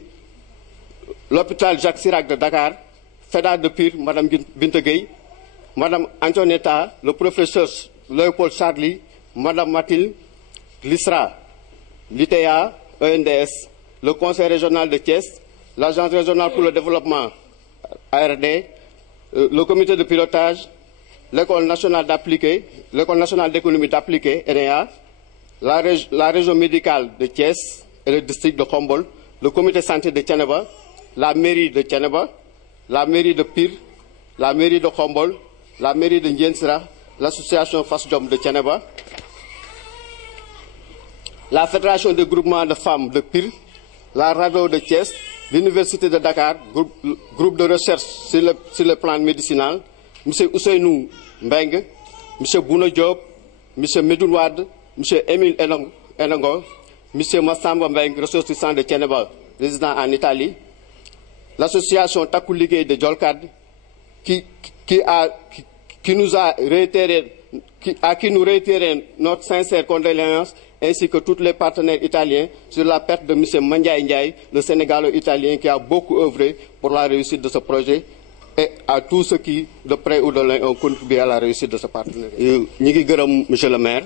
l'hôpital Jacques Chirac de Dakar, FEDA de Pire, Mme Bintegueye, Mme Antonetta, le professeur Léopold Charlie, Mme Mathilde, l'ISRA, l'ITA, ENDS, le Conseil régional de Thiès, l'Agence régionale pour le développement, ARD, le comité de pilotage, l'École nationale d'appliqué, l'École nationale d'économie d'appliqué, ENEA, la région médicale de Thiès et le district de Khombol, le comité santé de Thiénaba, la mairie de Thiénaba, la mairie de Pire, la mairie de Khombol, la mairie de Ndiensra, l'association FASJOM de Thiénaba, la fédération des groupements de femmes de Pire, la radio de Thiès, l'université de Dakar, groupe de recherche sur le plan médicinal, M. Ousseynou Mbeng, M. Bouna Diop, M. Medoun Wade, M. Émile Enongo, M. Massamba Mbeng, ressortissant de Thiénaba, résident en Italie, l'association Takou Liguey de Djolkad, qui nous a réitéré, à qui nous réitérons notre sincère condoléance, ainsi que tous les partenaires italiens sur la perte de M. Mandiaye Ndiaye, le Sénégalo-Italien qui a beaucoup œuvré pour la réussite de ce projet, et à tous ceux qui, de près ou de loin, ont contribué à la réussite de ce partenariat. Nous sommes monsieur le maire,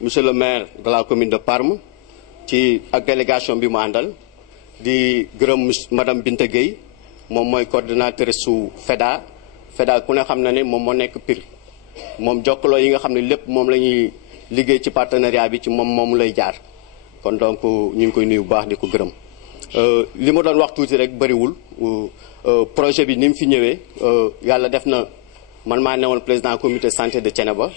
monsieur le maire de la commune de Parme, qui a délégation Bimandal, Madame Bintegueye, mon coordinateur sous FEDA, FEDA, nous savons que Pire. Mom jokkalo yi nga xamné lepp mom lañuy liggéey ci partenariat bi ci mom lay jaar kon donc ñu ngi koy nuyu bu baax di ko gërëm li ma doon wax tuuti rek bariwul projet bi nim fi ñëwé yalla def na man ma néwon président comité santé de Thiénaba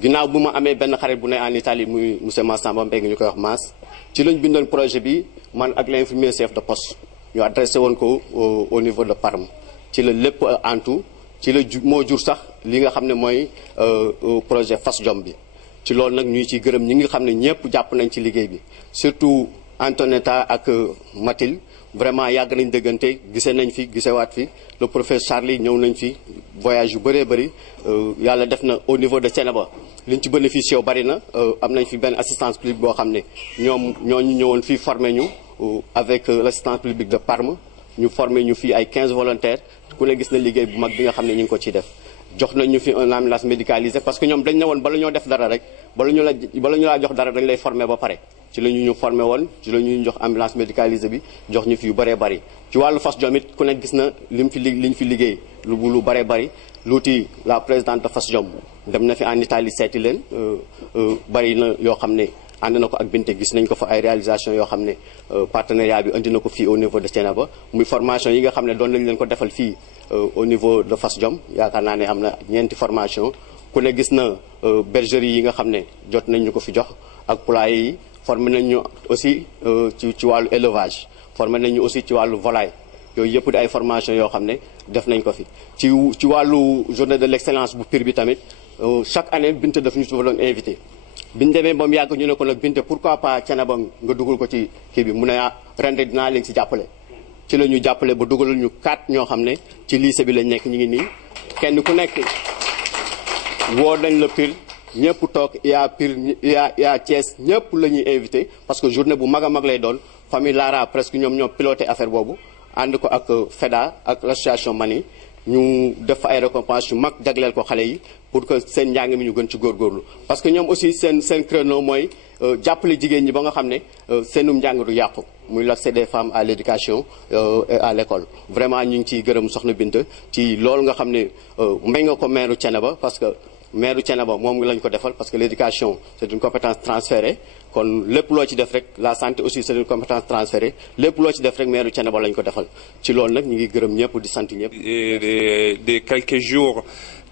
ginaaw bu ma amé ben xarit bu né en Italie muy monsieur Massamba Mbeng ñu koy wax Mass ci lañ bindoon projet bi man ak l'infirmier chef de poste ñu adressé won ko au niveau de Parme ci la lepp en tout ci la moo jur sax li nga xam ne mooy projet FASJOM bi ci loolu nag ñuy ci gërëm ñi nga xam ne ñëpp jàpp nañ ci liggéey bi surtout Antonetta ak Mathilde vraiment yàgg nañ dëggante gisee nañ fi gisewaat fi le professeur Charlie ñëw nañ fi voyage yu bëree bëri yàlla def na au niveau de Thiénaba liñ ci bénéficié bari na am nañ fi benn assistance publique boo xam ne ñooñu ñëwoon fii formé ñu avec l'assistance publique de Parme ñu formé ñu fii ay 15 volontaires ku ne gis na liggéey bu mag bi nga xam ne ñu ngi ko ciy def jox nañ ñu fi un ambulance médicalisée parce que ñoom dañ ne woon bala ñoo def dara rek bala ñu laa jox dara dañ lay formé ba pare ci la ñu formé woon ci la ñu jox ambulance médicalisée bi jox ñu fi yu bëree bëri ci wàllu FASJOM it ku ne gis na liñ fi liggéey lu bëree bëri luuti la présidente de FASJOM dem na fi en Italie seeti leen bëri na yoo xam ne ànd na ko ak Binte gis nañ ko fa ay réalisation yoo xam ne partenariat bi indi na ko fii au niveau de Thiénaba muy formation yi nga xam ne doon nañ leen ko defal fii au niveau de FASJOM yaakaar naa ne am na ñeenti formation ku ne gis na bergerie yi nga xam ne jot nañ ñu ko fi jox ak poulailler yi formé nañ ñu aussi ci wàllu élevage formé nañ ñu aussi ci wàllu volaille yooyu yëpp di ay formation yoo xam ne def nañ ko fi ci wàllu journée de l'excellence bu Pire bi tamit chaque année Binte daf ñu doon invité biñ demee ba mu yàgg ñu ne ko nag Binte pourquoi pas Thiénaba nga dugal ko ci kii bi mu ne ren de dinaa leen si jàppale ci la ñu jàppale ba dugalal ñu 4 ñoo xam ne ci lycée bi lañ nekk ñu ngi nii kenn ku nekk woo nañ la Pire ñëpp toog yaa Pire yaa Thiès ñëpp la ñuy invité parce que journée bu mag a mag lay doon famille Lara presque ñoo piloté affaire boobu ànd ko ak FEDA ak l'association Mani ñu def ay récompense yu mag jagleel ko xale yi pour que seen njàng mi ñu gën ci góorgóorlu parce que ñoom aussi seen créneau mooy jàppale jigéen ñi ba nga xam ne seenum njàng du yàqu muy l'accès des femmes à l'éducation et à l'école vraiment ñu ngi ciy gërëm soxna Binta ci loolu nga xam ne may nga ko maire Thiénaba parce que maire Thiénaba moom lañ ko defal parce que l'éducation c'est une compétence transférée kon lépp loo ci def rek la santé aussi c'est une compétence transférée lépp loo ci def rek maire Thiénaba lañ ko defal ci loolu nag ñu ngi gërëm ñëpp di sant ñëpp. De quelques jours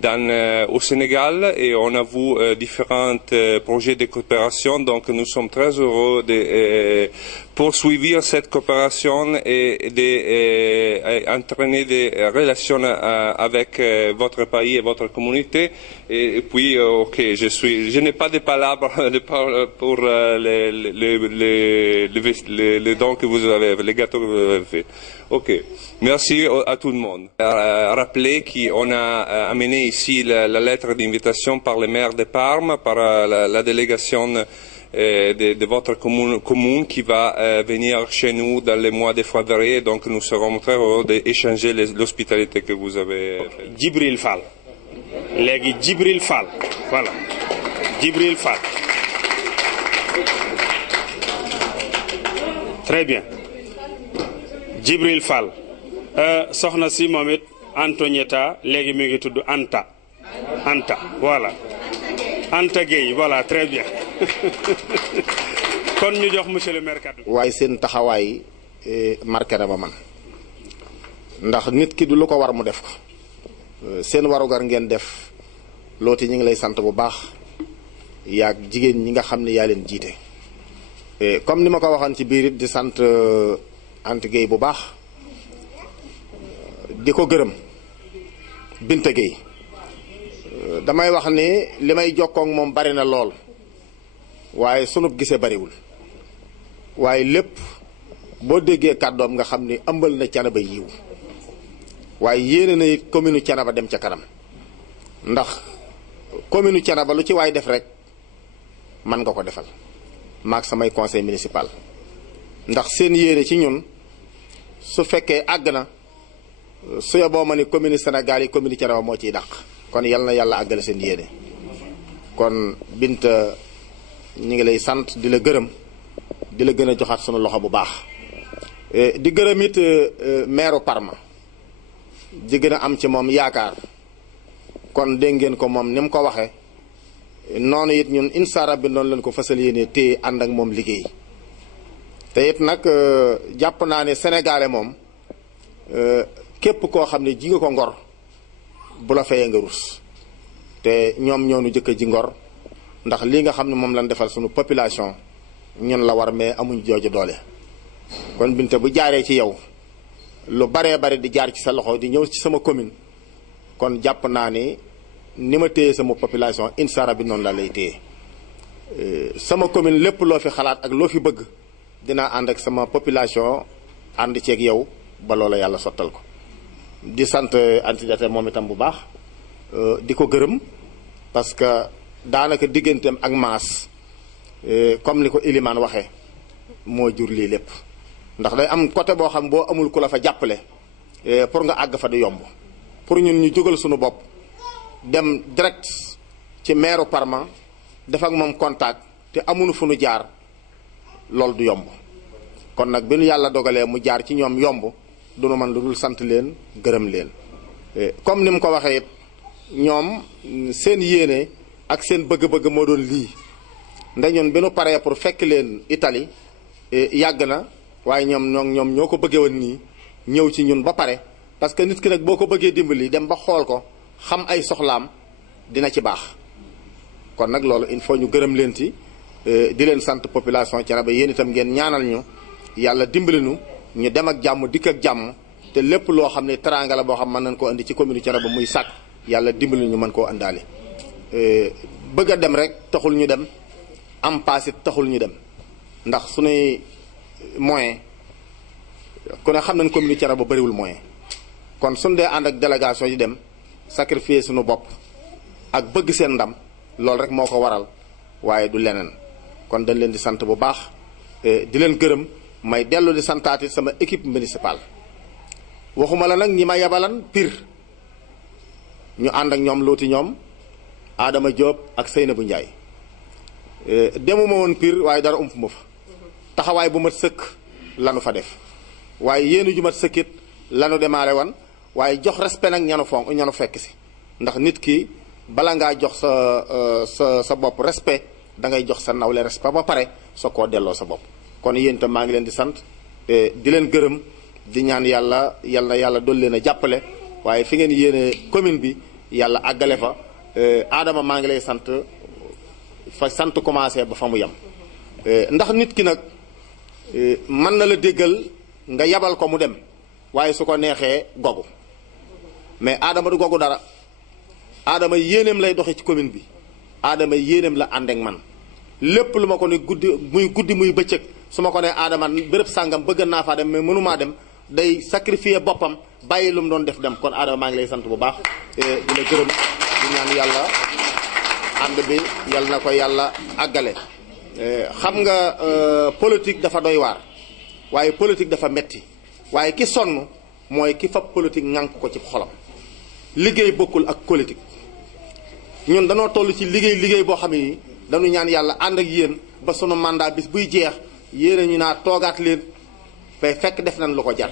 au Sénégal et on a vu différents projets de coopération, donc nous sommes très heureux de poursuivre cette coopération et d'entraîner des relations avec votre pays et votre communauté. Et puis, ok, je n'ai pas de palabres pour les dons que vous avez, les gâteaux que vous avez fait. Ok, merci à tout le monde. Rappeler qu'on a amené ici la lettre d'invitation par le maire de Parme, par la délégation de votre commune qui va venir chez nous dans les mois de février. Donc nous serons très heureux d'échanger l'hospitalité que vous avez faite. Djibril Fall. Légui Djibril Fall. Voilà. Djibril Fall. Très bien. Djibril Fall. Soxna si momit Antonietta légui mi ngi tuddu Anta. Anta, voilà. Anta Gueye, voilà, très bien. Kon ñu jox monsieur le maire kaddu. waaye seen taxawaay marqué na ma man ndax nit ki du lu ko war mu def ko seen warugar ngeen def looti ñi ngi lay sant bu baax yaag jigéen ñi nga xam ne yaa leen jiite. comme ni ma ko waxoon ci biir it di sant Anta Gueye bu baax di ko gërëm Binta Gueye damay wax ni li may jokkoo ak moom bari na lool waaye sunub gisee bariwul waaye lépp boo déggee kàddoom nga xam ni ëmbal na Thiénaba yiw waaye yéene na it commune Thiénaba dem ca kanam ndax commune Thiénaba lu ci waay def rek man nga ko defal maak samay conseil municipal ndax seen yéene ci ñun su fekkee àgg na su yeboo ma ni commune Sénégal yi commune Thiénaba moo ciy dàq kon yal na yàlla àggale seen yéene kon Binta ñi ngi lay sant di la gërëm di la gën a joxaat sunu loxo bu baax di gërëm it maire Parma di gën a am ci moom yaakaar kon dégg ngeen ko moom ni mu ko waxee noonu it ñun incha allah bi noonu leen ko fasal yéene téye ànd ak moom liggéey te it nag jàpp naa ne sénégalais moom képp koo xam ne ji nga ko ngor bu la fayee nga rus te ñoom ñoo nu jëkk ji ngor ndax lii nga xam ne moom lañ defal sunu population ñun la war mais amuñ jooju doole kon Binta bu jaaree ci yow lu baree bari di jaar ci sa loxo di ñëw ci sama commune kon jàpp naa ni ma téye sama population insara bi noonu la lay téye sama commune lépp loo fi xalaat ak loo fi bëgg dinaa ànd ak sama population ànd ceeg yow ba loola yàlla sottal ko di sant Antidata moom itam bu baax di ko gërëm parce que daanaka digganteem ak maas comme li ko Ilimaan waxee moo jur lii lépp ndax day am côté boo xam boo amul ku la fa jàppale pour nga àgg fa du yomb pour ñun ñu jógal suñu bopp dem direct ci maire Parma def ak moom contact te amuñu fu nu jaar loolu du yomb kon nag bi nu yàlla dogalee mu jaar ci ñoom yomb dunu man lu dul sant leen gërëm leen comme ni mu ko waxee it ñoom seen yéene ak seen bëgg-bëgg moo doon lii ndax ñun bi nu paree pour fekk leen Italie yàgg na waaye ñoom ñoo ko bëggee woon nii ñëw ci ñun ba pare parce que nit ki nag boo ko bëggee dimbali dem ba xool ko xam ay soxlaam dina ci baax kon nag loolu il faut ñu gërëm leen ci di leen sant population Thiénaba yéen itam ngeen ñaanal ñu yàlla dimbali ñu dem ak jàmm dikk ak jàmm te lépp loo xam ne teraanga la boo xam mën nañ koo indi ci commune Thiénaba muy sàkk yàlla dimbali ñu mën koo indaale bëgg a dem rek taxul ñu dem am paasit taxul ñu dem ndax suñuy moyen ku ne xam nañ commune Thiénaba bëriwul moyen kon suñu dee ànd ak délégation yi dem sacrifier suñu bopp ak bëgg seen ndam loolu rek moo ko waral waaye du leneen kon dañ leen di sant bu baax di leen gërëm may dellu di santaati sama équipe municipale waxuma la nag ñi ma yabalan Pire ñu ànd ak ñoom looti ñoom Adama Diop ak Seynabou Ndiaye demuma woon Pire waaye dara ump ma fa taxawaay bu mat sëkk lanu fa def waaye yéenu ju mat sëkkit lanu demaale wan waaye jox respect nag ñanu fekk si ndax nit ki bala ngaa jox sa bopp respect da ngay jox sa nawle respect ba pare soo koo delloo sa bopp kon yéen itam maa ngi leen di sant di leen gërëm di ñaan yàlla dool leen a jàppale waaye fi ngeen yéene commune bi yàlla àggale fa Adama maa ngi lay sant fa sant commencé ba fa mu yem ndax nit ki nag mën na la déggal nga yabal ko mu dem waaye su ko neexee gogu mais Adama du gogu dara Adama yéeneem lay doxe ci commune bi Adama yéeneem la ànd ak man lépp lu ma ko ne guddi muy bëccëg su ma ko ne Adama béréb sàngam bëgg naa faa dem mais mënumaa dem day sacrifier boppam bàyyi lu mu doon def dem kon Adama maa ngi lay sant bu baax di la gërëm di ñaan yàlla ànd bi yàlla na ko yàlla àggale xam nga politique dafa doy waar waaye politique dafa metti waaye ki sonn mooy ki fab politique ŋànk ko ci xolam. liggéey bokkul ak politique ñun danoo toll ci liggéey boo xam ne dañu ñaan yàlla ànd ak yéen ba sunu mandat bis buy jeex yéen ñu naa toogaat leen bay fekk def nañ lu ko jar.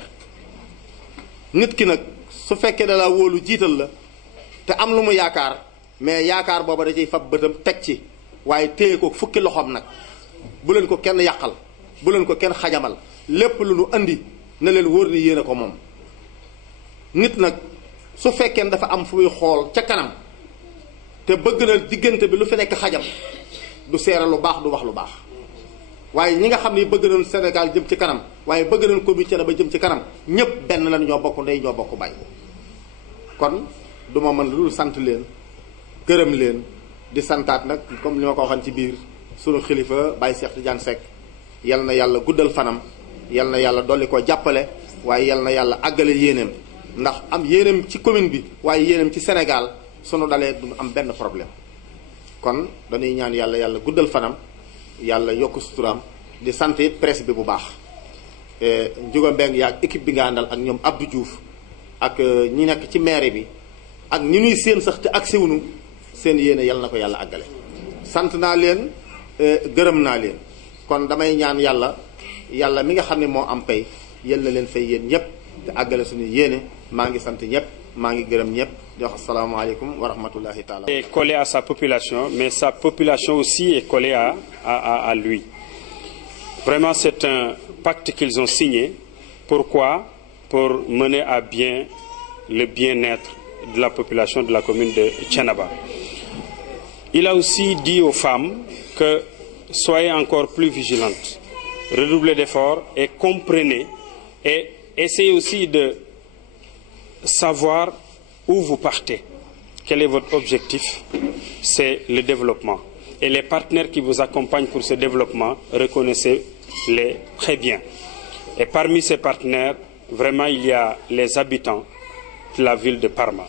nit ki nag su fekkee da la wóolu jiital la te am lu mu yaakaar mais yaakaar booba da ciy fab bëtam teg ci waaye téye ko fukki loxoom nag bu leen ko kenn yàqal bu leen ko kenn xajamal lépp lu nu andi na leen wóor ni yéen a ko moom. nit nag su fekkee dafa am fu muy xool ca kanam te bëgg na diggante bi lu fi nekk xajam du seere lu baax du wax lu baax waaye ñi nga xam ne bëgg nañ Sénégal jëm ci kanam waaye bëgg nañ commune Thiénaba jëm ci kanam ñëpp benn lan ñoo bokk ndey ñoo bokk baay. kon du ma mën lu dul sant leen gërëm leen di santaat nag comme li ma ko waxoon ci biir sunu xilifa Baye Cheikh Tidiane Seck yal na yàlla guddal fanam yal na yàlla dolli ko jàppale waaye yal na yàlla àggale yéeneem ndax am yéeneem ci commune bi waaye yéeneem ci Sénégal sunu dalee du am benn problème. kon dañuy ñaan yàlla guddal fanam yàlla yokk suturaam di sant it presse bi bu baax Ndiouga Mbengue yaa ak équipe bi nga àndal ak ñoom Abdou Diouf ak ñi nekk ci maire bi ak ñi nuy seen sax te ak siwunu seen yéene yal na ko yàlla àggale. sant naa leen gërëm naa leen kon damay ñaan yàlla mi nga xam ne moo am pay yal na leen fay yéen ñëpp te àggale suñu yéene maa ngi sant ñëpp maa ngi gërëm ñëpp di wax asalaamaaleykum wa rahmatullahi taala. Est collé à sa population, mais sa population aussi est collée à lui. Vraiment, c'est un pacte qu'ils ont signé. Pourquoi? Pour mener à bien le bien-être de la population de la commune de Thiénaba. Il a aussi dit aux femmes que soyez encore plus vigilantes, redoublez d'efforts et comprenez et essayez aussi de savoir où vous partez. Quel est votre objectif? C'est le développement. Et les partenaires qui vous accompagnent pour ce développement, reconnaissez-les très bien. Et parmi ces partenaires, vraiment, il y a les habitants de la ville de Parma,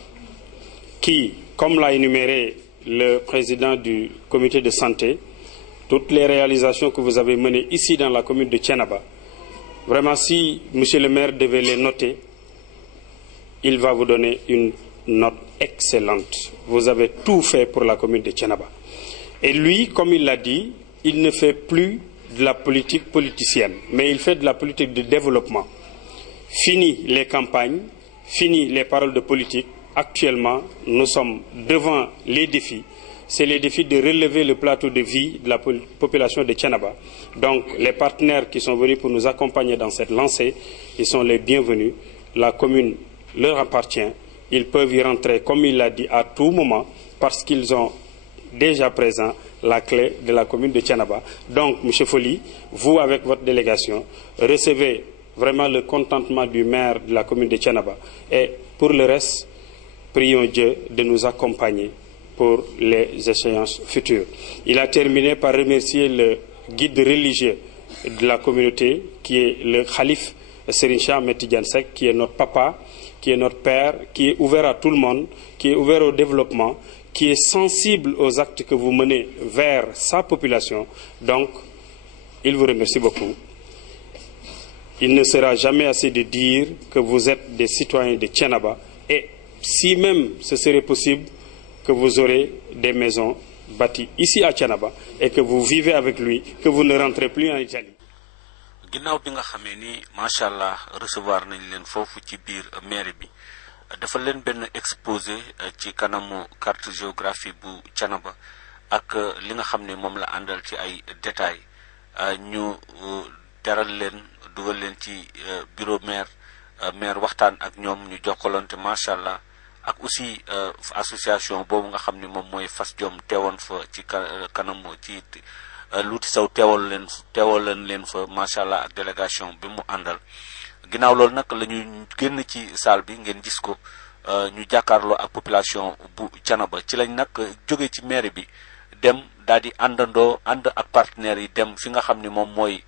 qui, comme l'a énuméré le président du comité de santé, toutes les réalisations que vous avez menées ici dans la commune de Thiénaba, vraiment, si monsieur le maire devait les noter, il va vous donner une note excellente. Vous avez tout fait pour la commune de Thiénaba. Et lui, comme il l'a dit, il ne fait plus de la politique politicienne, mais il fait de la politique de développement. Fini les campagnes, fini les paroles de politique. Actuellement, nous sommes devant les défis. C'est les défis de relever le plateau de vie de la population de Thiénaba. Donc, les partenaires qui sont venus pour nous accompagner dans cette lancée, ils sont les bienvenus. La commune leur appartient. Ils peuvent y rentrer, comme il l'a dit, à tout moment, parce qu'ils ont déjà présent la clé de la commune de Thiénaba. Donc, M. Folly, vous, avec votre délégation, recevez vraiment le contentement du maire de la commune de Thiénaba. Et pour le reste, prions Dieu de nous accompagner pour les échéances futures. Il a terminé par remercier le guide religieux de la communauté, qui est le Khalif Serigne Cheikh Ahmed Tidiane Seck, qui est notre papa, qui est notre père, qui est ouvert à tout le monde, qui est ouvert au développement, qui est sensible aux actes que vous menez vers sa population. Donc, il vous remercie beaucoup. Il ne sera jamais assez de dire que vous êtes des citoyens de Thiénaba, et si même ce serait possible, que vous aurez des maisons bâties ici à Thiénaba et que vous vivez avec lui, que vous ne rentrez plus en Italie. ginnaaw bi nga xamee ni macha allah recevoir nañ leen foofu ci biir mairie bi dafa leen benn exposé ci kanamu carte géographie bu Thiénaba ak li nga xam ne moom la àndal ci ay détails ñu teral leen dugal leen ci bureau maire waxtaan ak ñoom ñu jokkalante macha allah ak aussi association boobu nga xam ne moom mooy Fas Jom teewoon fa ci kanamu ci luuti saw teewal leen fa macha allah ak délégation bi mu àndal ginnaaw loolu nag la ñu génn ci salle bi ngeen gis ko ñu jàkkaarloo ak population bu Thiénaba ci lañ nag jóge ci mairie bi dem daal di ànd ak partenaires yi dem fi nga xam ne moom mooy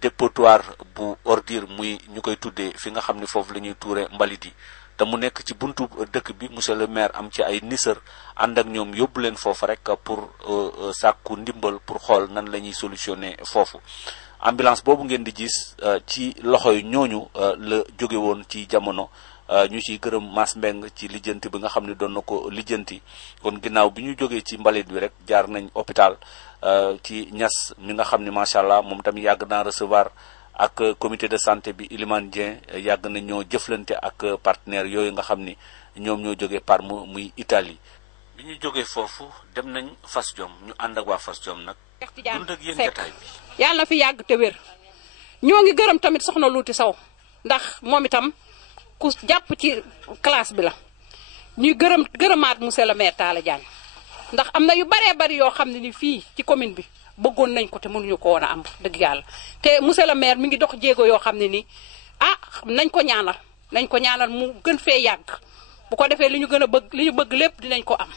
dépotoir bu ordure muy ñu koy tuddee fi nga xam ne foofu la ñuy tuure mbalit yi te mu nekk ci buntu dëkk bi monsieur le maire am ci ay nisër ànd ak ñoom yóbbu leen foofu rek pour sàkku ndimbal pour xool nan la ñuy solutionner foofu. ambulance boobu ngeen di gis ci loxoy ñooñu la jóge woon ci jamono ñu ciy gërëm Mass Mbeng ci lijjanti bi nga xam ne doon na ko lijjanti kon ginnaaw bi ñu jógee ci mbalit bi rek jaar nañ hôpital ci Niass mi nga xam ne macha allah moom tamit yàgg naa recevoir ak comité de santé bi Ilimane Dieng yàgg na ñoo jëflante ak partenaires yooyu nga xam ni ñoom ñoo jógee Parme muy Italie. bi ñu jógee foofu dem nañ Fass Diom ñu ànd ak waa Fass Diom nag. dund ak yéen jotaay bi. yàlla na fi yàgg te wér ñoo ngi gërëm tamit soxna Luuti Saw ndax moom itam ku jàpp ci classe bi la ñuy gërëmaat monsieur le maire Talla Diagne ndax am na yu baree bari yoo xam ne ni fii ci commune bi bëggoon nañ ko te mënuñu ko woon a am dëgg yàlla te monsieur le maire mi ngi dox jéego yoo xam ne ni nañ ko ñaanal mu gën fee yàgg bu ko defee li ñu bëgg lépp dinañ ko am.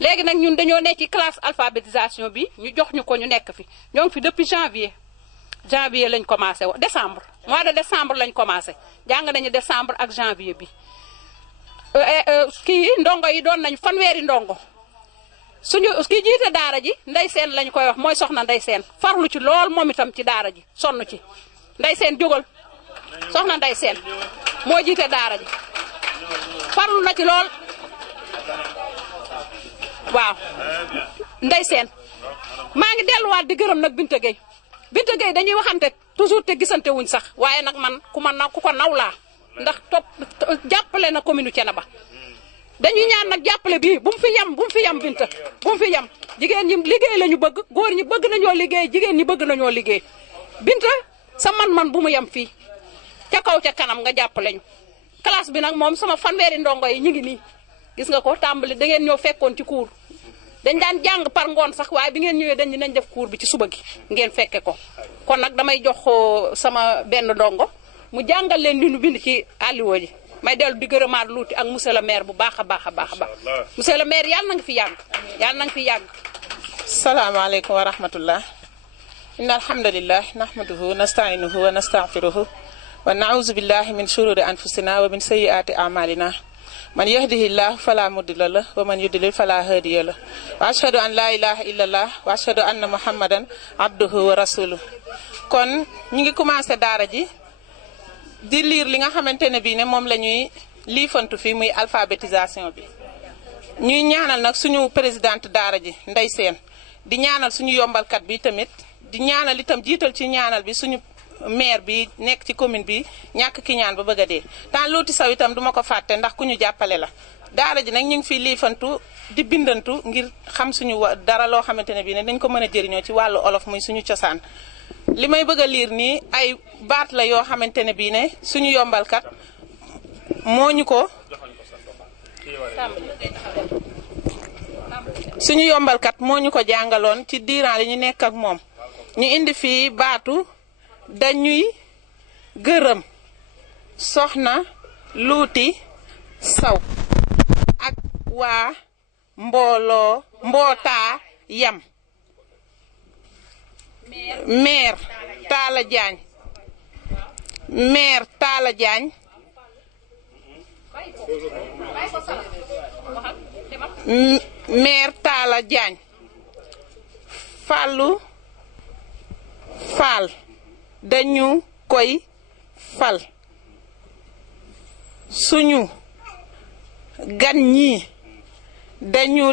léegi nag ñun dañoo nekk ci classe alphabétisation bi ñu jox ñu ko ñu nekk fi ñoo ngi fi depuis janvier lañ commencé woon décembre mois de décembre lañ commencé jàng nañu décembre ak janvier bi kii ndongo yi doon nañ fanweeri ndongo suñu kii jiite daara ji Ndey Seen lañ koy wax mooy soxna Ndey Seen farlu ci lool moom itam ci daara ji sonn ci Ndey Seen jógal soxna Ndey Seen moo jiite daara ji farlu na ci lool waaw Ndey Seen maa ngi delluwaat di gërëm nag Binta Gueye dañuy waxante toujours te gisante wuñ sax waaye nag man ku ko naw laa ndax jàppale na commune Thiénaba dañuy ñaan nag jàppale bii bu mu fi yam Binta bu mu fi yam jigéen ñi liggéey lañu bëgg góor ñi bëgg nañoo liggéey jigéen ñi bëgg nañoo liggéey Binta sa man bu mu yam fii ca kaw ca kanam nga jàppale ñu classe bi nag moom sama fanweeri ndongo yi ñu ngi nii gis nga ko tàmbali da ngeen ñoo fekkoon ci cours dañ daan jàng par ngoon sax waaye bi ngeen ñëwee dañ nañ def cours bi ci suba gi ngeen fekke ko kon nag damay jox sama benn ndongo mu jàngal leen li nu bind ci àlliwoo ji may dellu di gërëmaat Luuti ak monsieur le maire bu baax a baax monsieur le maire yàlla na nga fi yàgg salaamaaleykum wa rahmatullah inna alhamdulillah nahmaduhu nasta'inuhu wa nastaghfiruhu wa na'udhu billahi min shururi anfusina wa min sayyiati a'malina man yahdihillahu fala mudilla lahu wa man yudlil fala hadiya lahu wa ashhadu an la ilaha illallah wa ashhadu anna muhammadan abduhu wa rasuluhu kon ñu ngi commencé daara ji di lire li nga xamante ne bii ne moom la ñuy liifantu fii muy alphabétisation bi ñuy ñaanal nag suñu présidente daara ji Ndey Seen di ñaanal suñu yombalkat bi tamit di ñaanal itam jiital ci ñaanal bi suñu maire bi nekk ci commune bi ñàkk ki ñaan ba bëgg a dee tan Luuti Saw itam duma ko fàtte ndax ku ñu jàppale la daara ji nag ñu ngi fiy liifantu di bindantu ngir xam suñu dara loo xamante ne bii ne dañ ko mën a jëriñoo ci wàllu olof muy suñu cosaan li may bëgg a liir nii ay baat la yoo xamante ne bii ne suñu yombalkat moo ñu ko jàngaloon ci diiran li ñu nekk ak moom ñu indi fii baatu dañuy gërëm soxna Luuti Saw ak waa mbootaa yam maire Talla Diagne maire Talla Diagne Fallou Fall dañu koy fal suñu gan ñi dañu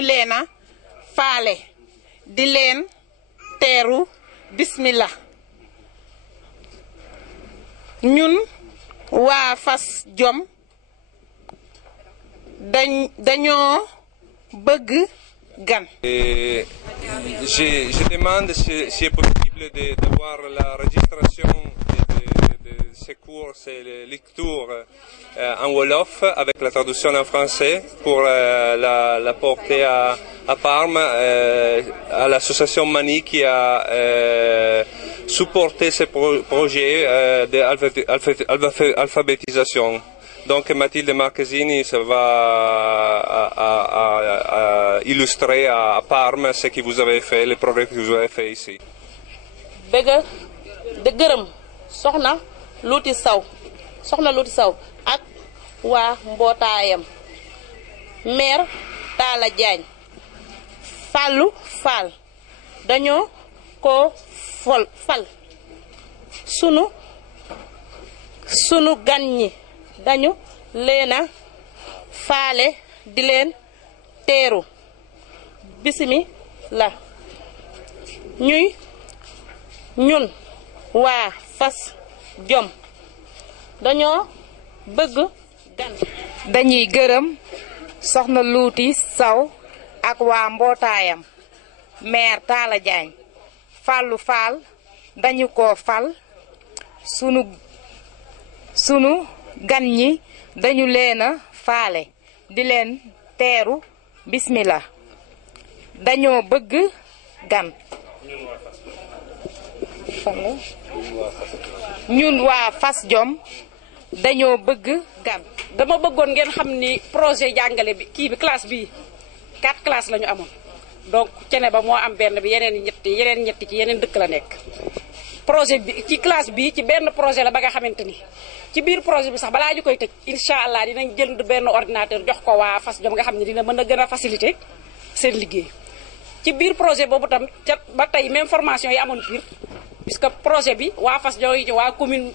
leena faale di leen teeru bismillah ñun waa Fass Diom dañoo bëgg gan. Je demande si è possibile d'avoir la registration de ces cours, ces lectures en Wolof avec la traduction en français pour la porter à Parme, à l'association Mani qui a supporté ce projet d'alphabétisation. Donc Mathilde Marchesini ça va à illustrer à Parme ce que vous avez fait, les progrès que vous avez fait ici. bëgg de gërëm soxna Luuti Saw soxna Louty Sow ak waa mbootaayam maire Talla Diagne Fallou Fall dañoo ko fal sunu gan ñi dañu leena faale di leen teeru bismillah ñun waa Fass Jom dañoo bëgg gan. dañuy gërëm soxna Louty Sow ak waa mbootaayam maire Talla Diagne Fallou Fall dañu ko fal sunu gan ñi dañu leena faale di leen teeru bismillah dañoo bëgg gan. ñun waa Fass Jom dañoo bëgg gan. dama bëggoon ngeen xam ni projet jàngale bi kii bi classe bii 4 classes la ñu amoon donc Thiénaba moo am benn bi yeneen ñetti ci yeneen dëkk la nekk. projet bi ci classe bi ci benn projet la ba nga xamante ni ci biir projet bi sax balaa ñu koy tëj incha allah dinañ jënd benn ordinateur jox ko waa Fass Jom nga xam ne dina mën a gën a faciliter seen liggéey. ci biir projet boobu tam ca ba tey même formation yi amoon Pire puisque projet bi waa Fass Jom yi waa commune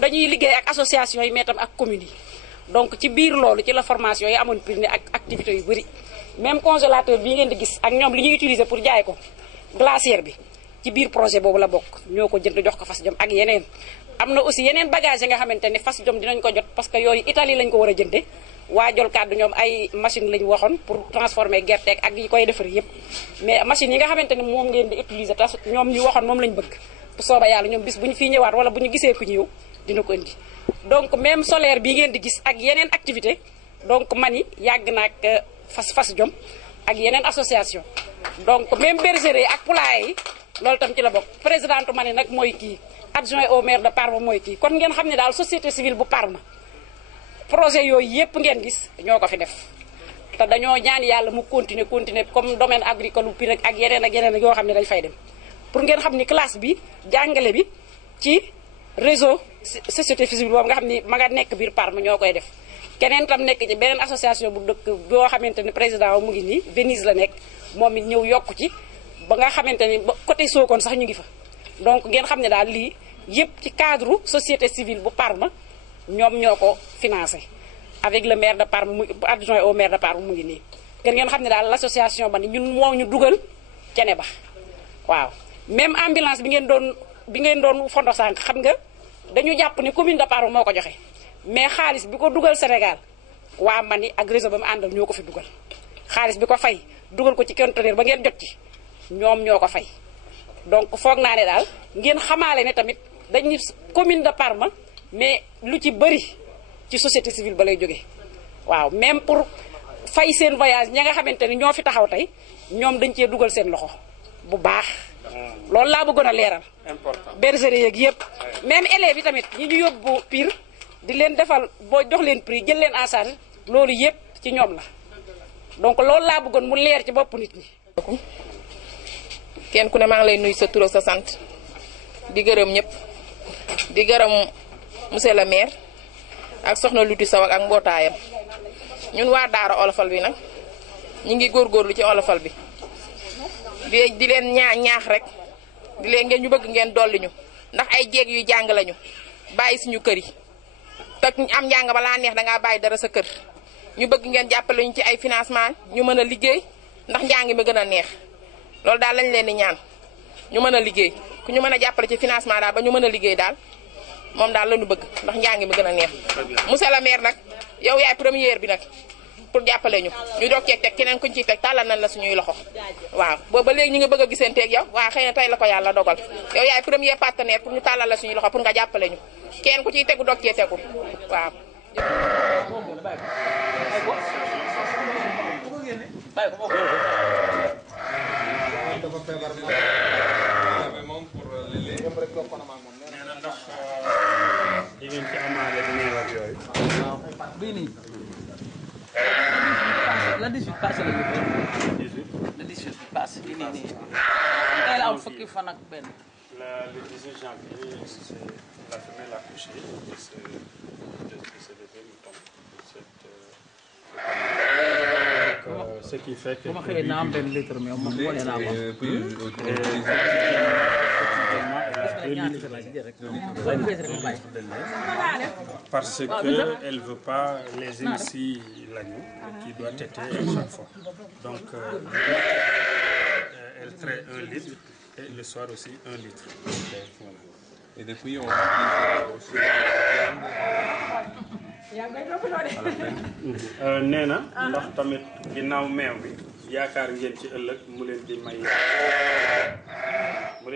dañuy liggéey ak association yi mais tam ak communes yi donc ci biir loolu ci la formation yi amoon Pire ni ak activités yu bëri même congélateur bii ngeen di gis ak ñoom li ñuy utiliser pour jaay ko glacière bi ci biir projet boobu la bokk ñoo ko jënd jox ko Fass Jom ak yeneen. am na aussi yeneen bagage yi nga xamante ne Fass Jom dinañ ko jot parce que yooyu Italie lañ ko war a jënde waa jol kàddu ñoom ay machine lañ waxoon pour transformer gerte ak yi koy defar yëpp mais machine yi nga xamante ne moom ngeen di utiliser te ñoom ñu waxoon moom lañ bëgg bu sooba yàlla ñoom bis bu ñu fii ñëwaat wala bu ñu gisee ku ñëw dina ko indi. donc même solaire bii ngeen di gis ak yeneen activité donc mani yàgg na ak Fass Jom ak yeneen association donc même bergerie ak poulailler yi loolu tam ci la bokk présidente mani nag mooy kii adjoint au maire de Parma mooy kii kon ngeen xam ne daal société civile bu Parma projet yooyu yëpp ngeen gis ñoo ko fi def te dañoo ñaan yàlla mu continuer comme domaine agricole bu Pire ak yeneen yoo xam ne dañ fay dem pour ngeen xam ni classe bi jàngale bi ci réseau société civile boobu nga xam ni ma nga nekk biir Parma ñoo koy def. keneen tam nekk ci beneen association bu dëkk boo xamante ni président mu ngi nii Venise la nekk moom it ñëw yokku ci ba nga xamante ni ba côté Sokone sax ñu ngi fa donc ngeen xam ne daal lii yëpp ci cadre société civile bu Parma ñoom ñoo ko financé avec le maire de Parme mu adjoint au maire de Parme mu ngi nii. ngeen xam ne daal l' association ba ni ñun moo ñu dugal Thiénaba waaw même ambulance bi ngeen doon fondo sànq xam nga dañu jàpp ni commune de Parme moo ko joxe mais xaalis bi ko dugal Sénégal waa Mani ak réseau ba mu àndal ñoo ko fi dugal xaalis bi ko fay dugal ko ci conteneur ba ngeen jot ci ñoom ñoo ko fay donc foog naa ne daal ngeen xamaale ne tamit dañu commune de Parme mais lu ci bëri ci société civile ba lay jógee waaw même pour fay seen voyage ña nga xamante ni ñoo fi taxaw tey ñoom dañ cee dugal seen loxo bu baax loolu laa bëggoon a leeral bergerie yeeg yëpp même élèves yi tamit ñi ñu yóbbu Pire di leen defal boo jox leen prix jël leen en charge loolu yëpp ci ñoom la donc loolu laa bëggoon mu leer ci bopp nit ñi. kenn ku ne maa ngi lay nuyu sa tur ak sa sant di gërëm ñëpp di gërëm monsieur le maire ak soxna Louty Sow ak mbootaayam ñun waa Daara olofal bi nag ñu ngi góorgóorlu ci olofal bi di leen ñaax rek di leen ngeen ñu bëgg ngeen dolli ñu ndax ay jéeg yu jàng lañu bàyyi suñu kër yi te am njàng balaa neex dangaa bàyyi dara sa kër ñu bëgg ngeen jàppale ñu ci ay financement ñu mën a liggéey ndax njàng mi gën a neex loolu daal lañ leen di ñaan ñu mën a liggéey ku ñu mën a jàppale ci financement daal ba ñu mën a liggéey daal moom daal la ñu bëgg ndax njàng mi gën a neex. monsieur le maire nag yow yaay première bi nag pour jàppale ñu doog cee teg keneen kuñ ciy teg tàllal nañ la suñuy loxo waaw boobu ba léegi ñu ngi bëgg a gisanteeg yow waaw xëy na tey la ko yàlla dogal yow yaay premier partenaire pour ñu tàllal la suñuy loxo pour nga jàppale ñu kenn ku ciy tegu doog cee tegu waaw. Le 18 passé la ñu le 18 passé di nii tey la am fukki fan ak benn. Le 18 janvier, c'est la femelle accouchée. ce qui fait que parce qu'elle ne veut pas léser aussi l'agneau qui doit téter à chaque fois. Donc, elle traite 1 litre et le soir aussi 1 litre. Voilà. Et depuis, on utilise aussi nee na ndax tamit ginnaaw meew bi yaakaar ngeen ci ëllëg mu leen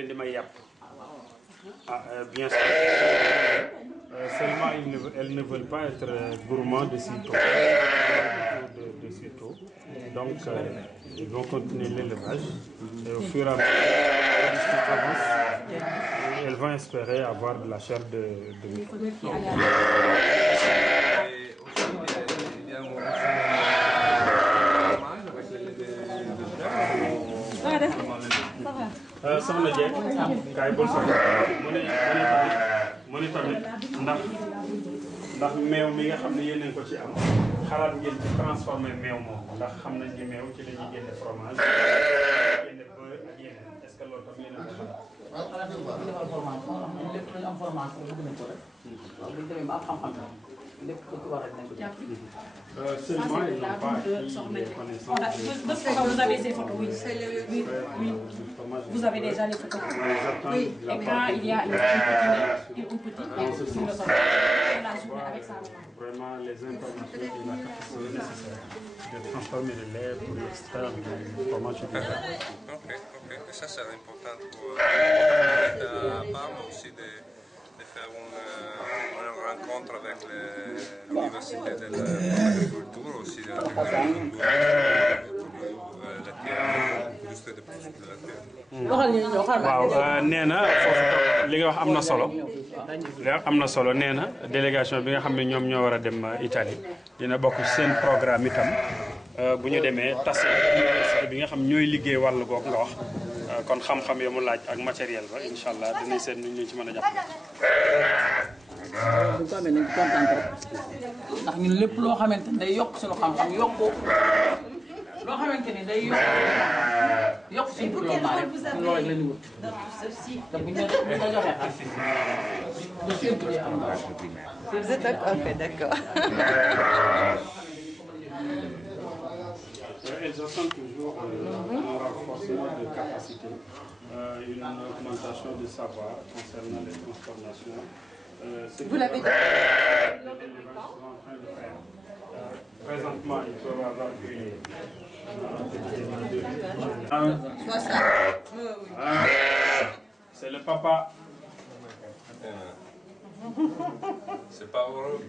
di may yàpp bien sûr seulement elles ne veulent pas être gourmands de sitôt de sitôt donc ils vont continuer l'élevage et au fur et à mesure elles vont espérer avoir de la chair de soxna Dieng kaay bul soxla mu ne tamit ndax meew mi nga xam ne yéen ko ci am xalaat ngeen ci transformé meew moom ndax xam nañ ni meew ci dañuy génne fromage génne beurre ak yeneen est-ce que loolu tam yéen a ko xalaat. waaw xalaat bi quoi lépp lu am formation bëgg nañ ko rek waaw bu ñu demee ba am xam-xam lépp ko ci war rek nañ ko jàpp. Seulement, ils n'ont pas acquis les connaissances. Vous avez ces photos, oui. Oui. Vous avez déjà les photos. Oui. Et quand il y a une petite et une petite, on le sort. La journée avec sa maman. Vraiment, les informations et la capacité nécessaire de transformer le lait pour l'extraire du fromage. Ok. Ça, c'est important pour à Parme aussi de faire une rencontre avec l'université de l'agriculture, aussi de la technologie waaw nee na foofu li nga wax am na solo nee na délégation bi nga xam ne ñoom ñoo war a dem Italie dina bokk ci seen programme itam bu ñu demee tase université bi nga xam ñooy liggéey wàllu googu nga wax kon xam-xam yo mu laaj ak matériel ba incha allah dinañ seet nu ñu ci mën a jàpp. bu ko amee nañ ci kontaan rek ndax ñun lépp loo xamante ni day yokk suñu xam-xam yokku loo xamante ni day yokk suñu développement rek loolu rek la ñu wut te bu ñu ko joxee xar lu séntu day am dara. Vous êtes d'accord. Elles attendent toujours un renforcement de capacité, une augmentation de savoir concernant les transformations. Vous l'avez dit. Présentement, ils peuvent avoir grillé. C'est le papa. C'est pas heureux.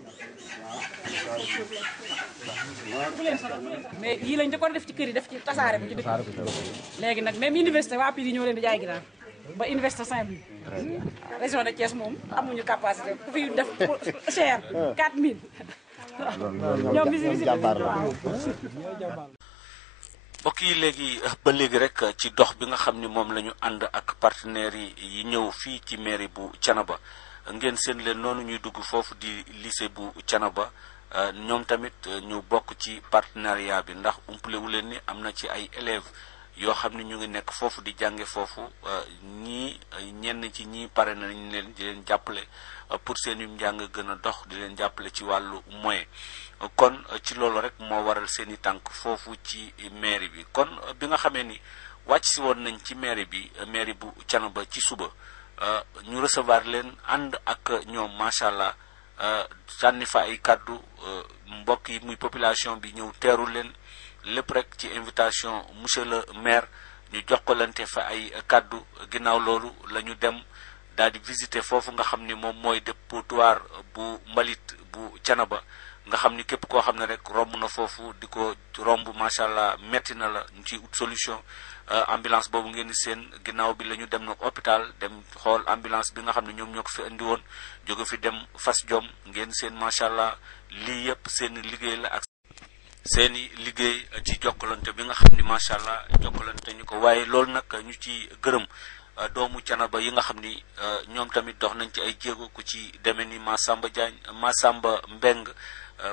mais yii lañ njëkkoon def ci kër yi def ci tasaare bu ci dëkk léegi nag même université waa PID ñoo leen di jaay ginaar ba université Saint-Louis région de Thiès moom amuñu capacité ku fi def cher 4000 ñoom misi jàmbaar la mbokk yi léegi ba léegi rek ci dox bi nga xam ni moom la ñu ànd ak partenaires yi ñëw fii ci mairie bu Thiénaba ngeen seen leen noonu ñuy dugg foofu di lycée bu Thiénaba ñoom tamit ñu bokk ci partenariat bi ndax umpale wu leen ni am na ci ay élèves yoo xam ne ñu ngi nekk foofu di jànge foofu ñii ñenn ci ñii pare nañ leen di leen jàppale pour seen yu njàng gën a dox di leen jàppale ci wàllu moyen kon ci loolu rek moo waral seen i tànk foofu ci mairie bi kon bi nga xamee ni wàcc si woon nañ ci mairie bi mairie bu Thiénaba ci suba ñu recevoir leen ànd ak ñoom macha allah sànni fa ay kàddu mbokk yi muy population bi ñëw teeru leen lépp rek ci invitation monsieur le maire ñu jokkalante fa ay kàddu ginnaaw loolu la ñu dem daal di visiter foofu nga xam ni moom mooy dépotoir bu mbalit bu Thiénaba nga xam ni képp koo xam ne rek romb na foofu di ko romb macha allah metti na la ñu ciy ut solution ambulance boobu ngeen di seen ginnaaw bi la ñu dem nag hôpital dem xool ambulance bi nga xam ne ñoom ñoo ko fi indi woon jóge fi dem Fass Jom ngeen seen macha allah lii yëpp seen liggéey la ak seeni liggéey ci jokkalante bi nga xam ni macha allah jokkalante ñu ko waaye loolu nag ñu ci gërëm doomu Thiénaba yi nga xam ni ñoom tamit dox nañ ci ay jéego ku ci demee ni Massamba Diagne Massamba Mbeng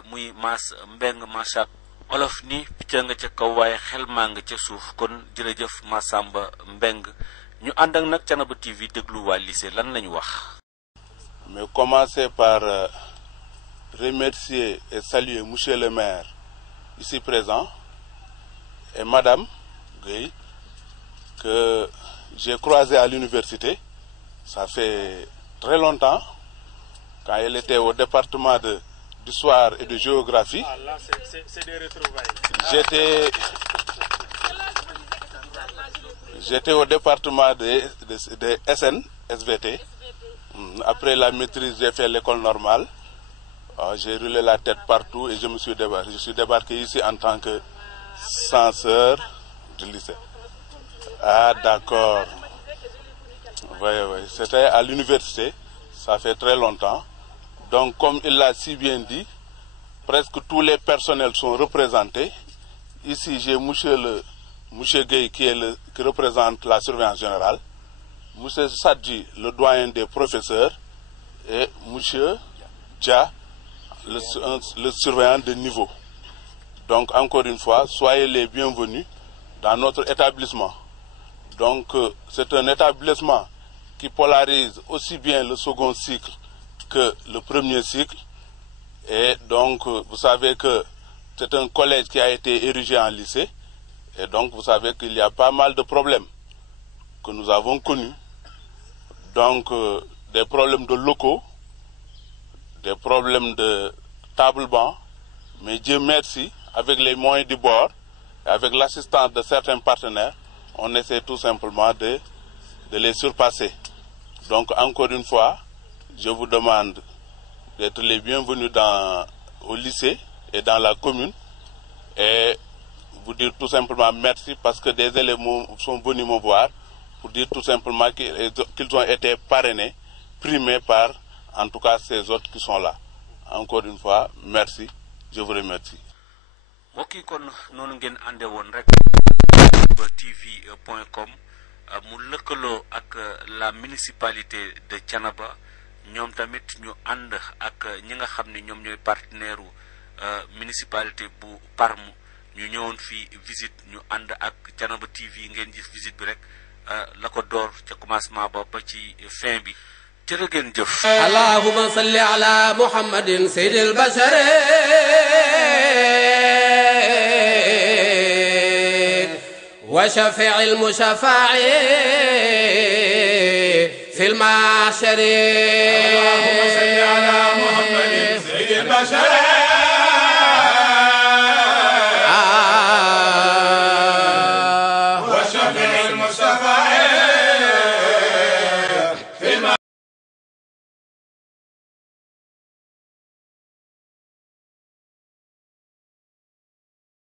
muy Mass Mbeng macha olof ni picc nga ca kaw waaye xel maa nga ca suuf kon jërëjëf Massamba Mbeng ñu ànd ak nag Thiénaba TV déglu waa lycée lan lañu wax. Mais commencer par remercier et saluer monsieur le maire ici présent et madame Gueye que j'ai croisé à l'université. Ça fait très longtemps, quand elle était au département d'histoire et de géographie. Ah, là, c'est des retrouvailles. J'étais au département de SN, SVT. Après la maîtrise, j'ai fait l'école normale. J'ai roulé la tête partout et je suis débarqué ici en tant que censeur du lycée. Ah, d'accord. Oui, c'était à l'université, ça fait très longtemps. Donc, comme il l'a si bien dit, presque tous les personnels sont représentés. Ici, j'ai monsieur Gueye qui représente la surveillance générale, monsieur Sadji, le doyen des professeurs, et monsieur Dia, le surveillant de niveau. Donc, encore une fois, soyez les bienvenus dans notre établissement. Donc, c'est un établissement qui polarise aussi bien le second cycle que le premier cycle. Et donc, vous savez que c'est un collège qui a été érigé en lycée. Et donc, vous savez qu'il y a pas mal de problèmes que nous avons connus. Donc, des problèmes de locaux, des problèmes de table-banc. Mais Dieu merci, avec les moyens du bord, et avec l'assistance de certains partenaires, on essaie tout simplement de les surpasser. Donc, encore une fois, je vous demande d'être les bienvenus au lycée et dans la commune et vous dire tout simplement merci parce que des élèves sont venus me voir pour dire tout simplement qu'ils ont été parrainés, primés par, en tout cas, ces autres qui sont là. Encore une fois, merci. Je vous remercie. mbokk kon noonu ngeen ànde woon rek tv.com mu lëkkaloo ak la municipalité de Thiénaba ñoom tamit ñu ànd ak ñi nga xam ne ñoom ñooy partenaire municipalité bu Parme ñu ñëwoon fii visite ñu ànd ak Thiénaba TV ngeen gis visite bi rek la ko door ca commencement ba ci fin bi jërë ngeen jëf. allahumma salli ala muhammadin sayyidil bashar وشفيع المشفع في المحشر اللهم صل على محمد سيد البشر